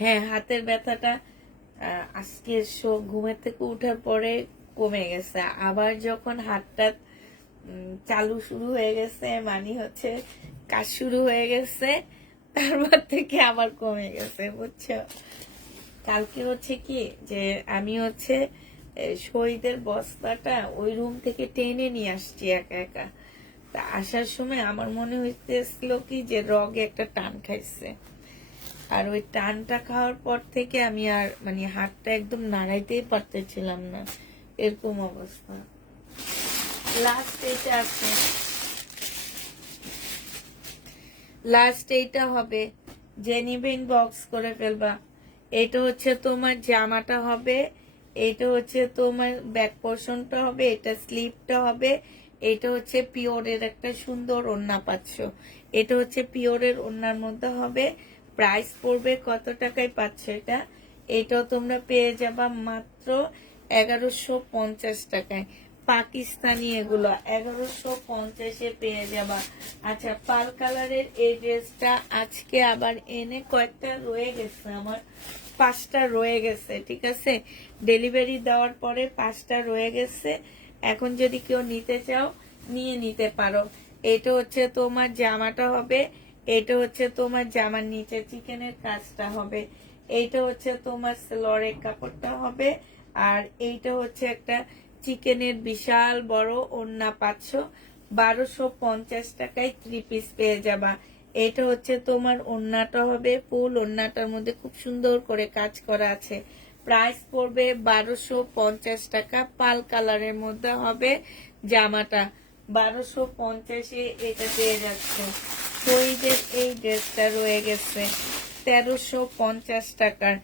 হ্যাঁ, হাতের ব্যথাটা আজকে ঘুমের থেকে উঠার পরে কমে গেছে। আবার যখন হাতটা চালু শুরু হয়ে গেছে, মানে হচ্ছে কাজ শুরু হয়ে গেছে, তারপর থেকে আবার কমে গেছে, বুঝছো। কালকে হচ্ছে কি যে আমি হচ্ছে শহীদের বস্তাটা ওই রুম থেকে টেনে নিয়ে আসছি একা একা। তা আসার সময় আমার মনে হইতেছিল কি যে রগে একটা টান খাইছে। আর ওই টানটা খাওয়ার পর থেকে আমি আর মানে হাতটা একদম নাড়াইতেই পারতেছিলাম না, এরকম অবস্থা। লাস্ট এটা আছে, লাস্ট এইটা হবে। যে নিবে ইনবক্স করে ফেলবা। এটা হচ্ছে তোমার জামাটা হবে। এটা হচ্ছে তোমার ব্যাক পোর্শনটা হবে। এটা স্লিভটা হবে। এটা হচ্ছে পিওরের একটা সুন্দর ওড়না পাচ্ছ। এটা হচ্ছে পিওরের ওড়নার মধ্যে হবে। প্রাইস পড়বে কত টাকায় পাচ্ছ এটা? এটাও তোমরা পেয়ে যাবা মাত্র 1150 টাকায়। পাকিস্তানি এগুলো 1150-এ পেয়ে যাবা। আচ্ছা, পাল কালারের এই ড্রেসটা আজকে আবার এনে কয়েকটা রয়ে গেছে, আমার 5টা রয়ে গেছে, ঠিক আছে। ডেলিভারি দেওয়ার পরে 5টা রয়ে গেছে। এখন যদি কেউ নিতে চাও নিয়ে নিতে পারো। এটা হচ্ছে তোমার জামাটা হবে। এটা হচ্ছে তোমার জামার নিচে চিকেনের কাজটা হবে। এইটা হচ্ছে তোমার সালোয়ারের কাপড়টা হবে। আর এইটা হচ্ছে একটা চিকেনের বিশাল বড় ওড়না পাচ্ছ। 1250 টাকায় 3 পিস পেয়ে যাবা। এটা হচ্ছে তোমার ওড়নাটা হবে। ফুল ওড়নাটার মধ্যে খুব সুন্দর করে কাজ করা আছে। প্রাইস পড়বে 1250 টাকা। পাল কালারের মধ্যে হবে জামাটা। 1250-এ এটা পেয়ে যাচ্ছে। শহীদের এই ড্রেসটা রয়ে গেছে 1350 টাকার,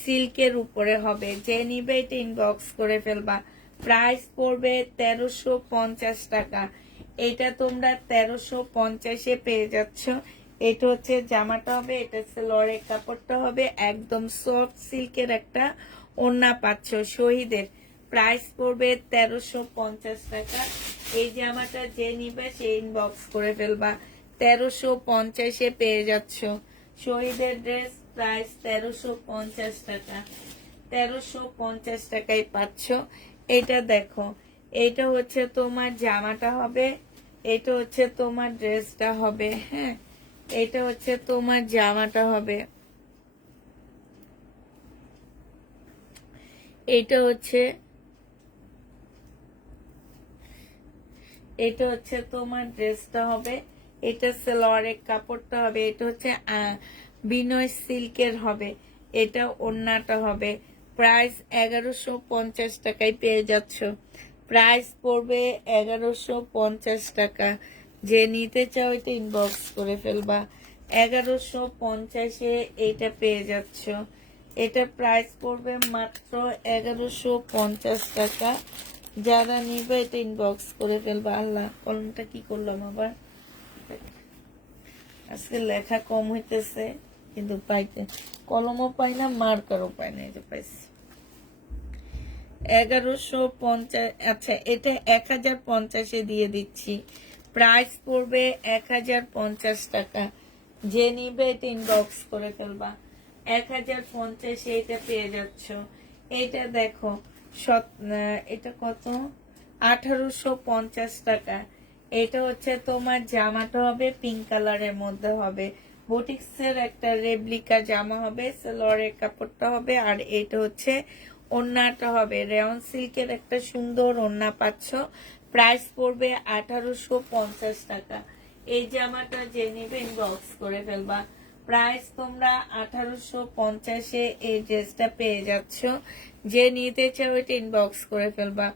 সিল্কের উপরে হবে। যে নিবে এটা ইনবক্স করে ফেলবা। প্রাইস পড়বে 1350 টাকা। এটা তোমরা 1350-এ পেয়ে যাচ্ছ। এটা হচ্ছে জামাটা হবে। এটা সালোয়ারের কাপড়টা হবে। একদম সফট সিল্কের একটা ওড়না পাচ্ছ শহীদের। প্রাইস পড়বে 1350 টাকা। এই জামাটা যে নিবে সে ইনবক্স করে ফেলবা। 1350-এ পেয়ে যাচ্ছ শহীদের ড্রেস। প্রাইস 1350 টাকা। 1350 টাকায় পাচ্ছ। এটা দেখো, এটা হচ্ছে তোমার জামাটা হবে। এটা হচ্ছে তোমার ড্রেসটা হবে, হ্যাঁ। এটা হচ্ছে তোমার জামাটা হবে। এটা হচ্ছে তোমার ড্রেসটা হবে। এটা সালোয়ারের কাপড়টা হবে। এটা হচ্ছে বিনয় সিল্কের হবে। এটা ওড়নাটা হবে। প্রাইস 1150 টাকায় পেয়ে যাচ্ছ। প্রাইস পড়বে 1150 টাকা। যে নিতে চাও এটা ইনবক্স করে ফেলবা। 1150-এ এইটা পেয়ে যাচ্ছ। এটা প্রাইস পড়বে মাত্র 1150 টাকা। যারা নিবে এটা ইনবক্স করে ফেলবা। আল্লাহ, কলমটা কি করলাম আবার, আজকে লেখা কম হইতেছে, কিন্তু পাইতে কলমও পাই না, মার্কারও পাই না। এই যে পাইছি 1150। আচ্ছা, এটা 1050-এ দিয়ে দিচ্ছি। প্রাইস পড়বে 1050 টাকা। যে নিবে এটা ইনবক্স করে ফেলবা। 1050-এ এটা পেয়ে যাচ্ছ। এটা দেখো, এটা কত, 1850 টাকা। এটা হচ্ছে তোমার জামাটা হবে পিঙ্ক কালারের মধ্যে হবে, বুটিক্সের একটা রেপ্লিকা জামা হবে, সালোয়ারের কাপড়টা হবে, আর এটা হচ্ছে ওড়নাটা হবে রেয়ন সিল্কের একটা সুন্দর ওড়না পাচ্ছ। প্রাইস পড়বে 1850 টাকা। এই জামাটা যে নিবে ইনবক্স করে ফেলবা। প্রাইস তোমরা 1850-এ এই ড্রেসটা পেয়ে যাচ্ছ। যে নিতে চাও এটা ইনবক্স করে ফেলবা।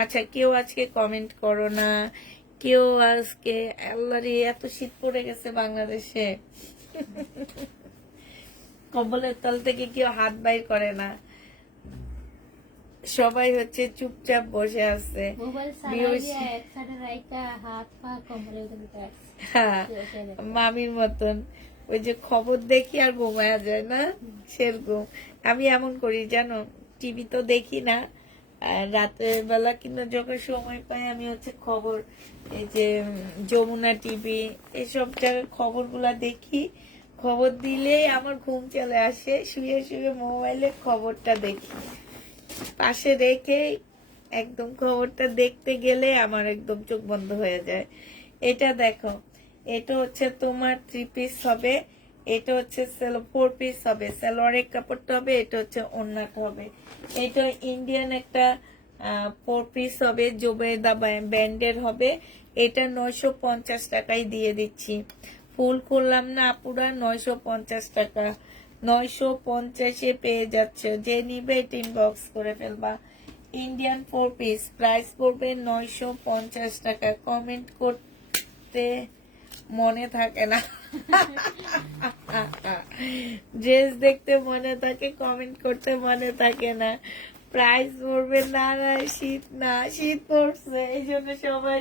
আচ্ছা, কেউ আজকে কমেন্ট করো না, কেউ আজকে, আল্লাহরে এত শীত পড়ে গেছে বাংলাদেশে, কম্বলের তল থেকে কেউ হাত বাইর করে না, সবাই হচ্ছে চুপচাপ বসে আছে। হ্যাঁ, মামির মতন ওই যে খবর দেখি আর ঘুমায়া যায় না, সেরকম আমি এমন করি জানো। টিভি তো দেখি না, আর রাতের বেলা কিন্তু যখন সময় পাই আমি হচ্ছে খবর, এই যে যমুনা টিভি এসব জায়গায় খবরগুলা দেখি। খবর দিলেই আমার ঘুম চলে আসে, শুয়ে শুয়ে মোবাইলে খবরটা দেখি, পাশে রেখে একদম খবরটা দেখতে গেলে আমার একদম চোখ বন্ধ হয়ে যায়। এটা দেখো, এটা হচ্ছে তোমার 3 পিস হবে, এটা হচ্ছে 4 পিস হবে, সালোয়ারের কাপড়টা হবে, এটা হচ্ছে ওড়নাটা হবে। এটা ইন্ডিয়ান একটা 4 পিস হবে, জোবেদা ব্যান্ডের হবে। এটা 950 টাকায় দিয়ে দিচ্ছি। ফুল করলাম না পুরা, 950 টাকা। 950-এ পেয়ে যাচ্ছে। যে নিবে এটা ইনবক্স করে ফেলবা। ইন্ডিয়ান 4 পিস, প্রাইস পড়বে 950 টাকা। কমেন্ট করতে মনে থাকে না, ড্রেস দেখতে মনে থাকে, কমেন্ট করতে মনে থাকে না। প্রাইস পড়বে না, না শীত, না শীত পড়ছে এই জন্য সবাই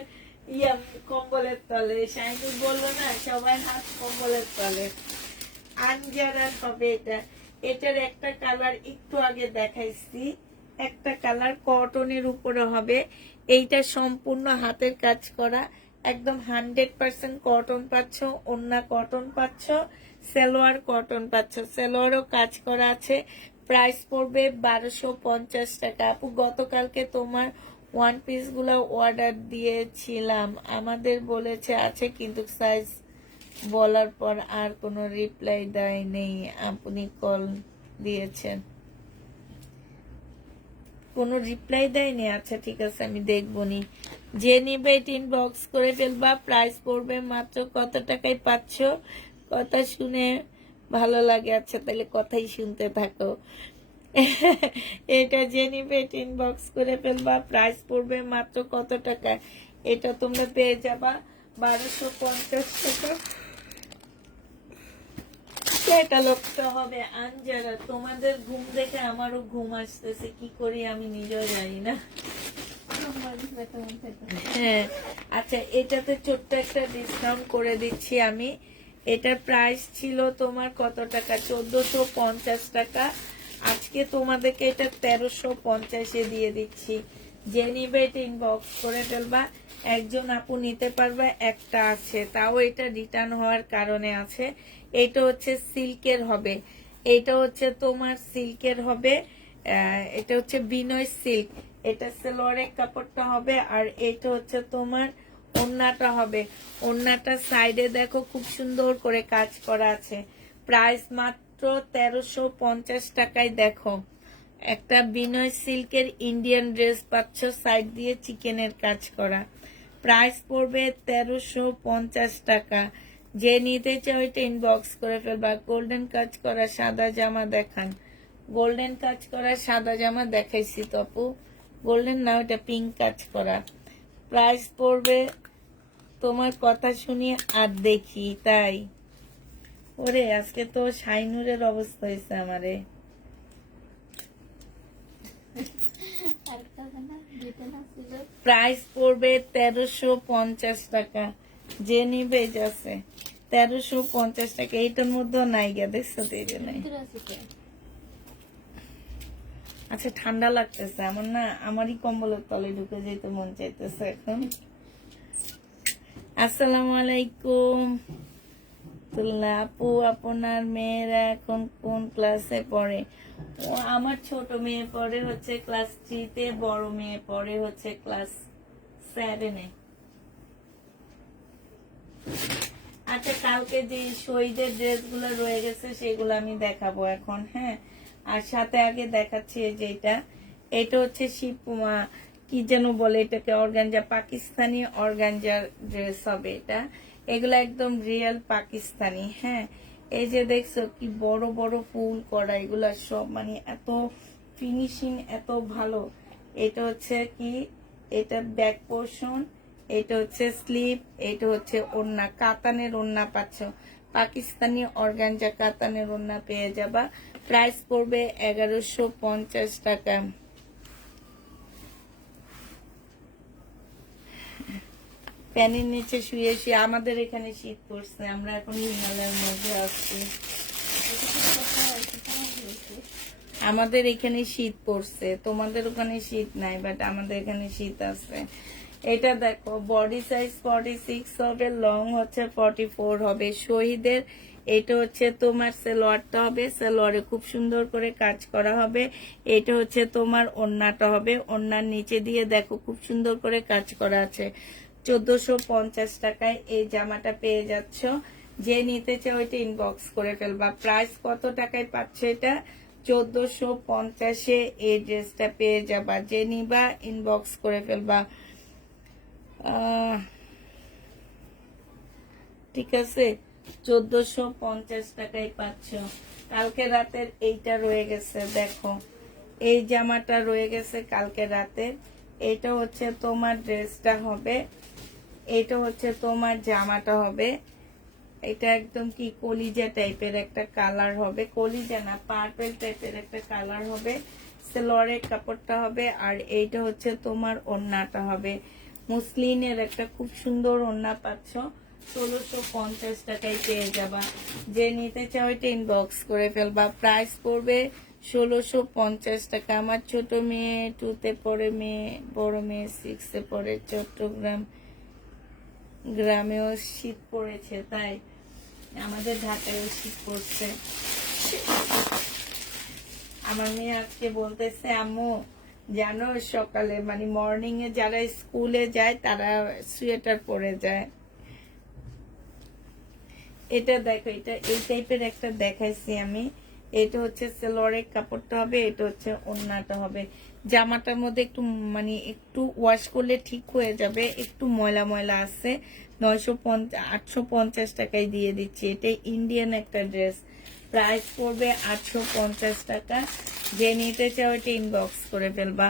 কম্বলের তলে। শাইনুর বললো না, সবাই হাত কম্বলের তলে। আনজারার হবে এটা। এটার একটা কালার একটু আগে দেখাইছি, একটা কালার কটনের উপরে হবে। এইটা সম্পূর্ণ হাতের কাজ করা, একদম 100% কটন পাচ্ছ, ওড়না কটন পাচ্ছ, সালোয়ার কটন পাচ্ছ, সালোয়ারও কাজ করা আছে। প্রাইস পড়বে 1250 টাকা। আপু, গতকালকে তোমার 1 পিস গুলা অর্ডার দিয়েছিলাম, আমাদের বলেছে আছে, কিন্তু সাইজ বলার পর আর কোনো রিপ্লাই দেয় নেই। আপনি কল দিয়েছেন, কোনো রিপ্লাই দেয়নি। আচ্ছা ঠিক আছে, আমি দেখবনি। যে নিবে এটা ইনবক্স করে ফেলবা। প্রাইস পড়বে মাত্র কত টাকায় পাচ্ছ, কথা শুনে ভালো লাগে। আচ্ছা, তাহলে কথাই শুনতে থাকো। এটা যে নিবে এটা ইনবক্স করে ফেলবা। প্রাইস পড়বে মাত্র কত টাকা, এটা তোমরা পেয়ে যাবা 1250 টাকা। এটা লক্ষ্য হবে। আনজারা, তোমাদের ঘুম দেখে আমারও ঘুম আসতেছে, কি করি আমি নিজেও জানি না। হ্যাঁ, আচ্ছা, এটাতে ছোট্ট একটা ডিসকাউন্ট করে দিচ্ছি আমি। এটার প্রাইস ছিল তোমার কত টাকা, 1450 টাকা। আজকে তোমাদেরকে এটা 1350-এ দিয়ে দিচ্ছি। যে নিবে এটা ইনবক্স করে ফেলবা। একজন আপু নিতে পারবে, একটা আছে, তাও এটা রিটার্ন হওয়ার কারণে আছে। এটা হচ্ছে সিল্কের হবে, এটা হচ্ছে তোমার সিল্কের হবে, এটা হচ্ছে বিনয় সিল্ক। এটা সালোয়ারের কাপড়টা হবে, আর এটা হচ্ছে তোমার ওড়নাটা হবে। ওড়নাটা সাইডে দেখো খুব সুন্দর করে কাজ করা আছে। প্রাইস মাত্র 1350 টাকায়। দেখো, একটা বিনয় সিল্কের ইন্ডিয়ান ড্রেস পাচ্ছ, সাইড দিয়ে চিকেনের কাজ করা। প্রাইস পড়বে 1350 টাকা। যে নিতে চাও এটা ইনবক্স করে ফেলবা। গোল্ডেন কাজ করা সাদা জামা দেখান, গোল্ডেন কাজ করা সাদা জামা দেখাইছি তো আপু, গোল্ডেন না, ওটা পিঙ্ক কাজ করা। প্রাইস পড়বে, তোমার কথা শুনি আর দেখি তাই। ওরে আজকে তো শাইনুরের অবস্থা হয়েছে আমারে। প্রাইস পড়বে 1350 টাকা, যে নিবে যাচ্ছে 1350 টাকা। এইটার মধ্যেও নাই গা, দেখছো তো? এই যে নাই। আচ্ছা ঠান্ডা লাগতেছে আমার না, আমারই কম্বলের তলে ঢুকে যেতে মন চাইতেছে এখন। আসসালামু আলাইকুম তুল্লা আপু, আপনার মেয়েরা এখন কোন ক্লাসে পড়ে? ও আমার ছোট মেয়ে পড়ে হচ্ছে ক্লাস 3-তে, বড় মেয়ে পড়ে হচ্ছে ক্লাস 7-এ। আচ্ছা কালকে যে শহীদের ড্রেসগুলো রয়ে গেছে সেগুলো আমি দেখাবো এখন, হ্যাঁ। আর সাথে আগে দেখাচ্ছি যেটা, এটা হচ্ছে কি যেন বলে এটাকে, অর্গানজা, পাকিস্তানি অর্গানজার ড্রেস হবে এটা। এগুলো একদম রিয়েল পাকিস্তানি, হ্যাঁ। এই যে দেখছো কি বড় বড় ফুল করা, এগুলা সব মানে এত ফিনিশিং, এত ভালো। এটা হচ্ছে কি, এটা ব্যাক পোর্শন, এটা হচ্ছে স্লিপ, এটা হচ্ছে ওড়না, কাতানের ওড়না পাচ্ছ, পাকিস্তানি অর্গানজা কাতানের ওড়না পেয়ে যাবা। প্রাইস পড়বে 1150 টাকা। ফ্যানের নিচে শুয়ে শুয়ে, আমাদের এখানে শীত পড়ছে, আমরা এখন হিমালয়ের মধ্যে আছি। আমাদের এখানে শীত পড়ছে, তোমাদের ওখানে শীত নাই, বাট আমাদের এখানে শীত আছে। এটা দেখো বডি সাইজ 46 হবে, লং হচ্ছে 44 হবে। শহীদের এটা হচ্ছে তোমার সালোয়ারটা হবে, সালোয়ারে খুব সুন্দর করে কাজ করা হবে। এটা হচ্ছে তোমার ওড়নাটা হবে, ওড়নার নিচে দিয়ে দেখো খুব সুন্দর করে কাজ করা আছে। 1450 টাকায় এই জামাটা পেয়ে যাচ্ছ। যে নিতে চাও ওইটা ইনবক্স করে ফেলবা। প্রাইস কত টাকায় পাচ্ছ? এটা 1450-এ এই ড্রেসটা পেয়ে যাবা। যে নিবা ইনবক্স করে ফেলবা। ঠিক আছে, 1450 টাকায় পাচ্ছ। কালকে রাতের এইটা রয়ে গেছে, দেখো এই জামাটা রয়ে গেছে কালকে রাতের। এটা হচ্ছে তোমার ড্রেসটা হবে, এটা হচ্ছে তোমার জামাটা হবে। এটা একদম কি কলিজা টাইপের একটা কালার হবে, কলিজা না পার্পল টাইপের একটা কালার হবে। সালোয়ারের কাপড়টা হবে, আর এইটা হচ্ছে তোমার ওড়নাটা হবে। মুসলিনের একটা খুব সুন্দর ওড়না পাচ্ছ, 1650 টাকায় পেয়ে যাবা। যে নিতে চাও এটা ইনবক্স করে ফেলবা। প্রাইস পড়বে 1650 টাকা। আমার ছোট মেয়ে 2-তে পড়ে, মেয়ে বড় মেয়ে 6-এ পড়ে। চট্টগ্রাম গ্রামেও শীত পড়েছে, তাই আমাদের ঢাকায়ও শীত পড়ছে। আমার মেয়ে আজকে বলতেছে আম্মু জানো সকালে মানে মর্নিং এ যারা স্কুলে যায় তারা সোয়েটার পরে যায়। এটা দেখো, এটা এই টাইপের একটা দেখাইছি আমি। এটা হচ্ছে সালোয়ারের কাপড়টা হবে, এটা হচ্ছে ওড়নাটা হবে। জামাটার মধ্যে একটু মানে একটু ওয়াশ করলে ঠিক হয়ে যাবে, একটু ময়লা ময়লা আছে। 850 টাকায় দিয়ে দিচ্ছি। এটা ইন্ডিয়ান একটা ড্রেস। প্রাইস পড়বে 850 টাকা। যে নিতে চাও এটা ইনবক্স করে ফেলবা।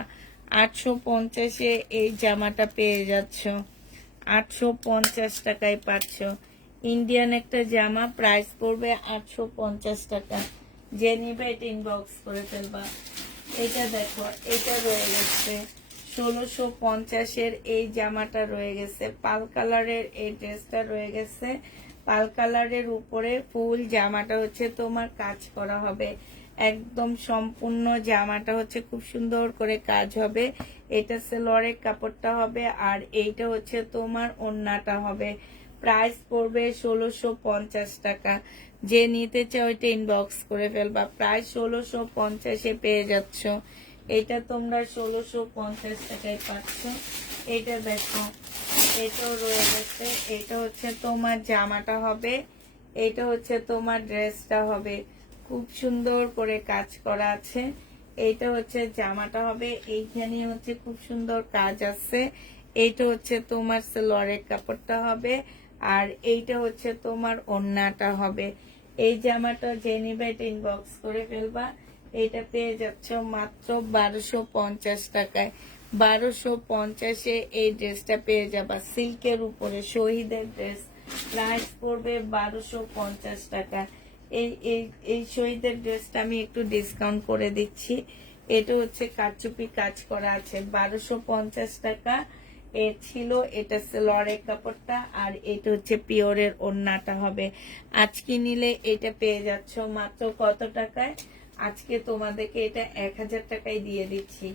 850-এ এই জামাটা পেয়ে যাচ্ছ, 850 টাকায় পাচ্ছ। ইন্ডিয়ান একটা জামা, প্রাইস পড়বে 850 টাকা। যে নিবে এটা ইনবক্স করে ফেলবা। এটা দেখো, এটা রয়ে গেছে 1650-এর এই জামাটা রয়ে গেছে। পাল কালারের এই ড্রেসটা রয়ে গেছে। পাল কালারের উপরে ফুল জামাটা হচ্ছে তোমার কাজ করা হবে, একদম সম্পূর্ণ জামাটা হচ্ছে খুব সুন্দর করে কাজ হবে। এটা সালোয়ারের কাপড়টা হবে, আর এইটা হচ্ছে তোমার ওড়নাটা হবে। প্রাইস পড়বে 1650 টাকা। যে নিতে চাও এটা ইনবক্স করে ফেলবা। প্রাইস 1650-এ পেয়ে যাচ্ছ। এটা তোমরা 1650 টাকায় পাচ্ছ। এটা দেখো, এটাও রয়ে গেছে। এটা হচ্ছে তোমার জামাটা হবে, এটা হচ্ছে তোমার ড্রেসটা হবে। খুব সুন্দর করে কাজ করা আছে। এইটা হচ্ছে জামাটা হবে, এইখানে হচ্ছে খুব সুন্দর কাজ আছে। এইটা হচ্ছে তোমার সালোয়ারের কাপড়টা হবে, আর এইটা হচ্ছে তোমার ওড়নাটা হবে। এই জামাটা যে নিবে এটা ইনবক্স করে ফেলবা। এটা পেয়ে যাচ্ছ মাত্র 1250 টাকায়। 1250-এ এই ড্রেসটা পেয়ে যাবা সিল্কের উপরে, শহীদের ড্রেস। প্রাইস পড়বে 1250 টাকা। এই এই এই শহীদের ড্রেসটা আমি একটু ডিসকাউন্ট করে দিচ্ছি। এটা হচ্ছে কারচুপি কাজ করা আছে, 1250 টাকা এ ছিল। এটা সেলরের কাপড়টা, আর এটা হচ্ছে পিওরের ওড়নাটা হবে। আজকে নিলে এটা পেয়ে যাচ্ছ মাত্র কত টাকায়? আজকে তোমাদেরকে এটা 1000 টাকায় দিয়ে দিচ্ছি।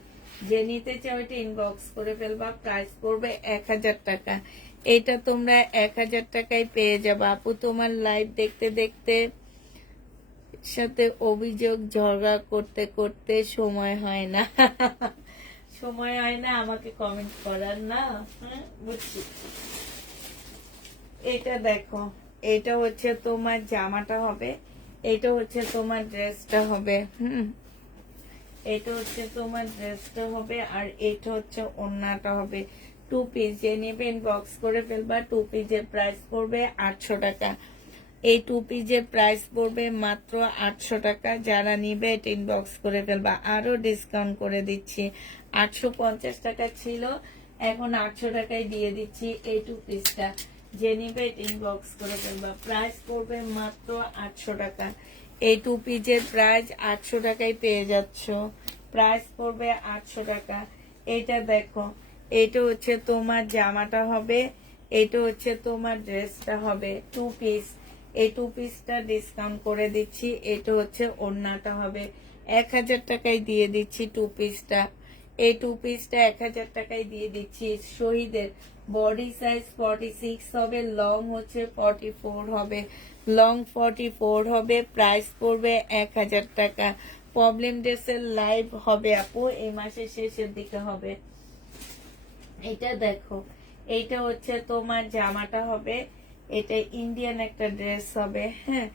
যে নিতে চাও এটা ইনবক্স করে ফেলবা, প্রাইস পড়বে 1000 টাকা। এটা তোমরা 1000 টাকায় পেয়ে যাবা। আপু তোমার লাইভ দেখতে দেখতে সাথে অভিযোগ ঝগড়া করতে করতে সময় হয় না। সময় হয় না আমাকে কমেন্ট করার, না? বুঝছি। এটা দেখো, এটা হচ্ছে তোমার জামাটা হবে, এটা হচ্ছে তোমার ড্রেসটা হবে। এটা হচ্ছে তোমার ড্রেসটা হবে, আর এটা হচ্ছে ওড়নাটা হবে। 2 পিস যে নেবেন বক্স করে ফেলবা। 2 পিসের প্রাইস পড়বে 800 টাকা। এই 2 পিসের প্রাইস পড়বে মাত্র 800 টাকা। যারা নিবে এটা ইনবক্স করে ফেলবা, আরো ডিসকাউন্ট করে দিচ্ছি। 850 টাকা ছিল, এখন 800 টাকায় দিয়ে দিচ্ছি এই 2 পিসটা। যে নিবে এটা ইনবক্স করে ফেলবা, প্রাইস পড়বে মাত্র 800 টাকা। এই 2 পিসের প্রাইস 800 টাকায় পেয়ে যাচ্ছ। প্রাইস পড়বে 800 টাকা। এটা দেখো, এটা হচ্ছে তোমার জামাটা হবে, এটা হচ্ছে তোমার ড্রেসটা হবে। 2 পিস, এই 2 পিসটা ডিসকাউন্ট করে দিচ্ছি। এটা হচ্ছে ওড়নাটা হবে। 1000 টাকায় দিয়ে দিচ্ছি 2 পিসটা। এই 2 পিসটা 1000 টাকায় দিয়ে দিচ্ছি। শহীদের বডি সাইজ 46 হবে, লং হচ্ছে 44 হবে। লং 44 হবে, প্রাইস পড়বে 1000 টাকা। প্রবলেম ড্রেসের লাইভ হবে আপু, এই মাসের শেষের দিকে হবে। এটা দেখো, এইটা হচ্ছে তোমার জামাটা হবে, এটা ইন্ডিয়ান একটা ড্রেস হবে। হ্যাঁ,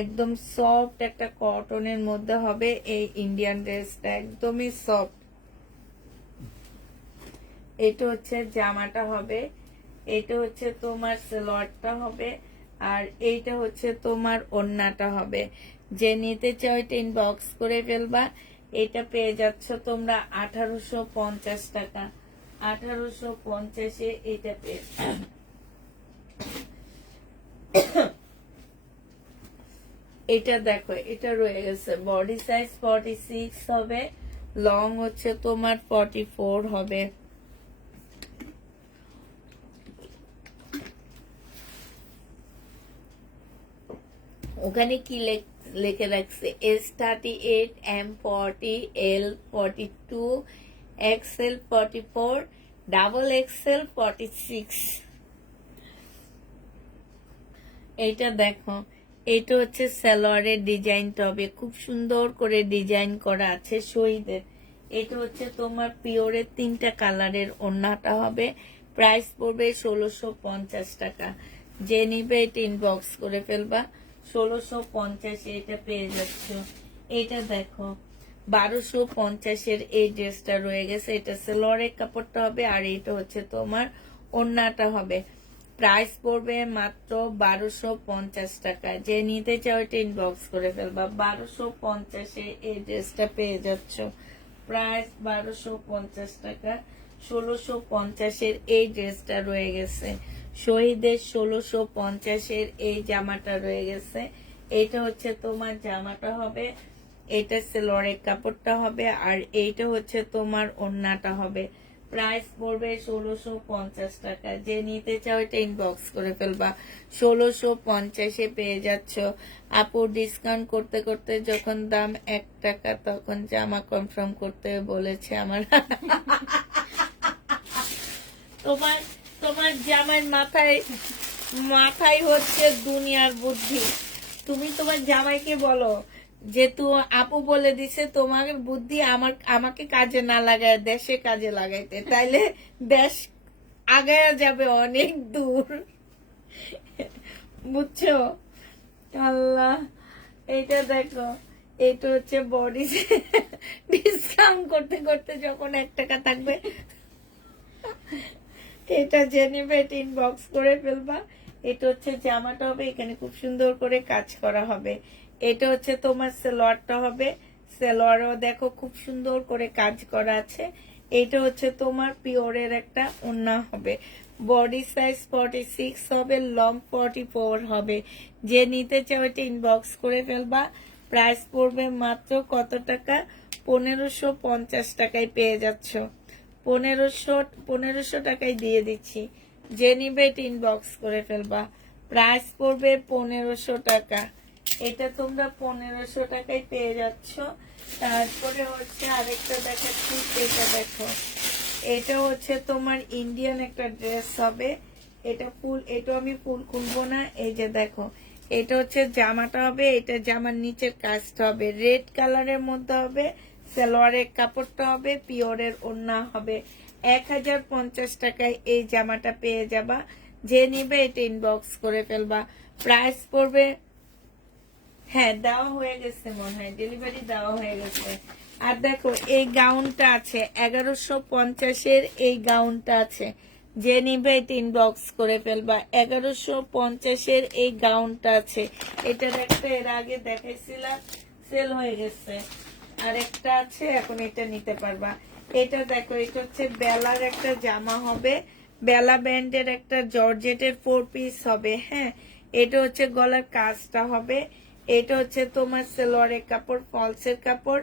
একদম সফট একটা কটনের মধ্যে হবে এই ইন্ডিয়ান ড্রেসটা, একদমই সফট। এটা হচ্ছে জামাটা হবে, এটা হচ্ছে তোমার সালোয়ারটা হবে, আর এইটা হচ্ছে তোমার ওড়নাটা হবে। যে নিতে চাও এটা ইনবক্স করে ফেলবা। এটা পেয়ে যাচ্ছ তোমরা 1850 টাকা। 1850-এ এটা পেয়ে এটা দেখো, এটা রয়ে গেছে। বডি সাইজ 46 হবে, লং হচ্ছে তোমার 44 হবে। ওখানে কি লিখে রাখছে? S38, M40, L42, XL 44, double XL 46। এইটা দেখো, এটা হচ্ছে সালোয়ারের ডিজাইনটা হবে, খুব সুন্দর করে ডিজাইন করা আছে শহীদের। এটা হচ্ছে তোমার পিওরের 3টা কালারের ওড়নাটা হবে। প্রাইস পড়বে 1650 টাকা। যে নিবে এটা ইনবক্স করে ফেলবা। 1650-এ এটা পেয়ে যাচ্ছ। এটা দেখো, 1250-এর এই ড্রেসটা রয়ে গেছে। এটা সালোয়ারের কাপড়টা হবে, আর এটা হচ্ছে তোমার ওড়নাটা হবে। প্রাইস পড়বে মাত্র 1250 টাকা। যে নিতে চাও এটা ইনবক্স করে ফেলবা। 1250-এ এই ড্রেসটা পেয়ে যাচ্ছ। প্রাইস 1250 টাকা। 1650-এর এই ড্রেসটা রয়ে গেছে। শহীদের 1650-এর এই জামাটা রয়ে গেছে। এটা হচ্ছে তোমার জামাটা হবে, এটা সালোয়ারের কাপড়টা হবে, আর এইটা হচ্ছে তোমার ওড়নাটা হবে। প্রাইস পড়বে 1650 টাকা। যে নিতে চাও এটা ইনবক্স করে ফেলবা। 1650-এ পেয়ে যাচ্ছ। আপু ডিসকাউন্ট করতে করতে যখন দাম 1 টাকা, তখন জামা কনফার্ম করতে বলেছে আমার। তোমার তোমার জামার মাথায় মাথায় হচ্ছে দুনিয়ার বুদ্ধি। তুমি তোমার জামাইকে বলো যে আপু বলে দিছে তোমার বুদ্ধি আমাকে কাজে না লাগায় দেশে কাজে লাগাইতে, তাইলে দেশ আগায়া যাবে অনেক দূর। বুঝছো? আল্লাহ, এইটা দেখো, এটা হচ্ছে বডি। ডিসকাউন্ট করতে করতে যখন 1 টাকা থাকবে, এটা যে নিবে এটা ইনবক্স করে ফেলবা। এটা হচ্ছে জামাটা হবে, এখানে খুব সুন্দর করে কাজ করা হবে। এটা হচ্ছে তোমার সালোয়ারটা হবে, সালোয়ারও দেখো খুব সুন্দর করে কাজ করা আছে। এটা হচ্ছে তোমার পিওরের একটা ওড়না হবে। বডি সাইজ 46 হবে, লং 44 হবে। যে নিতে চাও এটা ইনবক্স করে ফেলবা। প্রাইস পড়বে মাত্র কত টাকা? 1550 টাকায় পেয়ে যাচ্ছ। 1500 টাকায় দিয়ে দিচ্ছি। যে নিবে এটা ইনবক্স করে ফেলবা। প্রাইস পড়বে 1500 টাকা। এটা তোমরা 1500 টাকায় পেয়ে যাচ্ছ। তারপরে হচ্ছে আরেকটা দেখাচ্ছি, এটা দেখো। এটা হচ্ছে তোমার ইন্ডিয়ান একটা ড্রেস হবে। এটা আমি ফুল খুলবো না। এই যে দেখো, এটা হচ্ছে জামাটা হবে। এটা জামার নিচের কাজটা হবে রেড কালারের মধ্যে হবে। সালোয়ারের কাপড়টা হবে পিওরের ওড়না হবে। 1050 টাকায় এই জামাটা পেয়ে যাবা। যে নিবে এটা ইনবক্স করে ফেলবা। প্রাইস পড়বে, হ্যাঁ দেওয়া হয়ে গেছে মনে হয়, ডেলিভারি দেওয়া হয়ে গেছে। আর দেখো এই গাউনটা আছে 1150-এর, এই গাউনটা আছে। যে নিবে এটা ইনবক্স করে ফেলবা। 1150-এর এই গাউনটা আছে। এটার একটা এর আগে দেখাইছিলাম, সেল হয়ে গেছে। আর একটা আছে, এখন এটা নিতে পারবা। এটা দেখো, এটা হচ্ছে বেলার একটা জামা হবে। বেলা ব্যান্ডের একটা জর্জেটের 4 পিস হবে। হ্যাঁ, এটা হচ্ছে গলার কাজটা হবে। এটা হচ্ছে তোমার সালোয়ারের কাপড়, ফলসের কাপড়।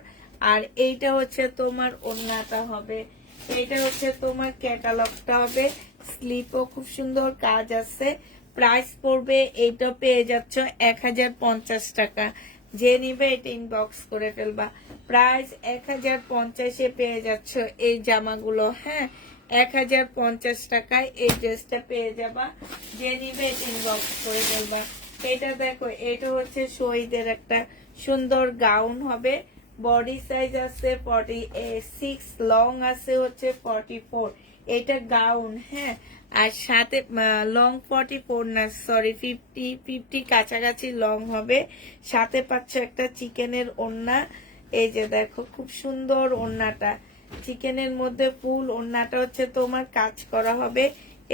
আর এইটা হচ্ছে তোমার ওড়নাটা হবে। এইটা হচ্ছে তোমার ক্যাটালগটা হবে। স্লিপও খুব সুন্দর কাজ আছে। প্রাইস পড়বে, এইটা পেয়ে যাচ্ছ 1050 টাকা। যে নিবে এটা ইনবক্স করে ফেলবা। প্রাইস 1050-এ পেয়ে যাচ্ছ এই জামাগুলো। হ্যাঁ, 1050 টাকায় এই ড্রেসটা পেয়ে যাবা। যে নিবে এটা ইনবক্স করে ফেলবা। এটা দেখো, এটা হচ্ছে শহীদের একটা সুন্দর গাউন হবে। বডি সাইজ আছে 46, লং আছে হচ্ছে 44। এটা গাউন। হ্যাঁ, আর সাথে লং 44 না, সরি 50 কাছাকাছি লং হবে। সাথে পাচ্ছ একটা চিকেনের ওড়না। এই যে দেখো, খুব সুন্দর ওড়নাটা। চিকেনের মধ্যে ফুল ওড়নাটা হচ্ছে তোমার কাজ করা হবে।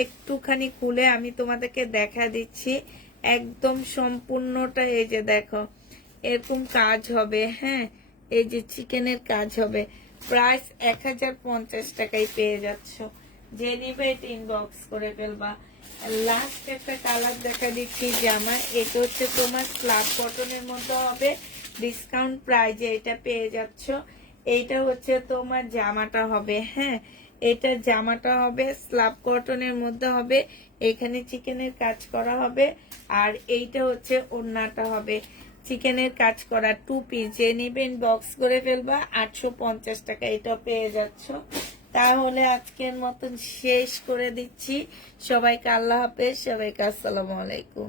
একটুখানি খুলে আমি তোমাদেরকে দেখা দিচ্ছি। একদম সম্পূর্ণটা এই যে দেখো, এরকম কাজ হবে। হ্যাঁ, এই যে চিকেনের কাজ হবে। প্রাইস 1050 টাকায় পেয়ে যাচ্ছ। যে নিবে এটা ইনবক্স করে ফেলবা। লাস্ট একটা কালার দেখা দিচ্ছি জামা। এটা হচ্ছে তোমার স্ল্যাব কটনের মধ্যে হবে। ডিসকাউন্ট প্রাইজে এটা পেয়ে যাচ্ছ। এইটা হচ্ছে তোমার জামাটা হবে। হ্যাঁ, এটা জামাটা হবে স্ল্যাব কটনের মধ্যে হবে। এখানে চিকেনের কাজ করা হবে। আর এইটা হচ্ছে ওড়নাটা হবে চিকেনের কাজ করা 2 পিস। যে নিবেন বক্স করে ফেলবা। 850 টাকা এটা পেয়ে যাচ্ছ। তাহলে আজকের মতন শেষ করে দিচ্ছি। সবাইকে আল্লাহ হাফেজ, সবাইকে আসসালামু আলাইকুম।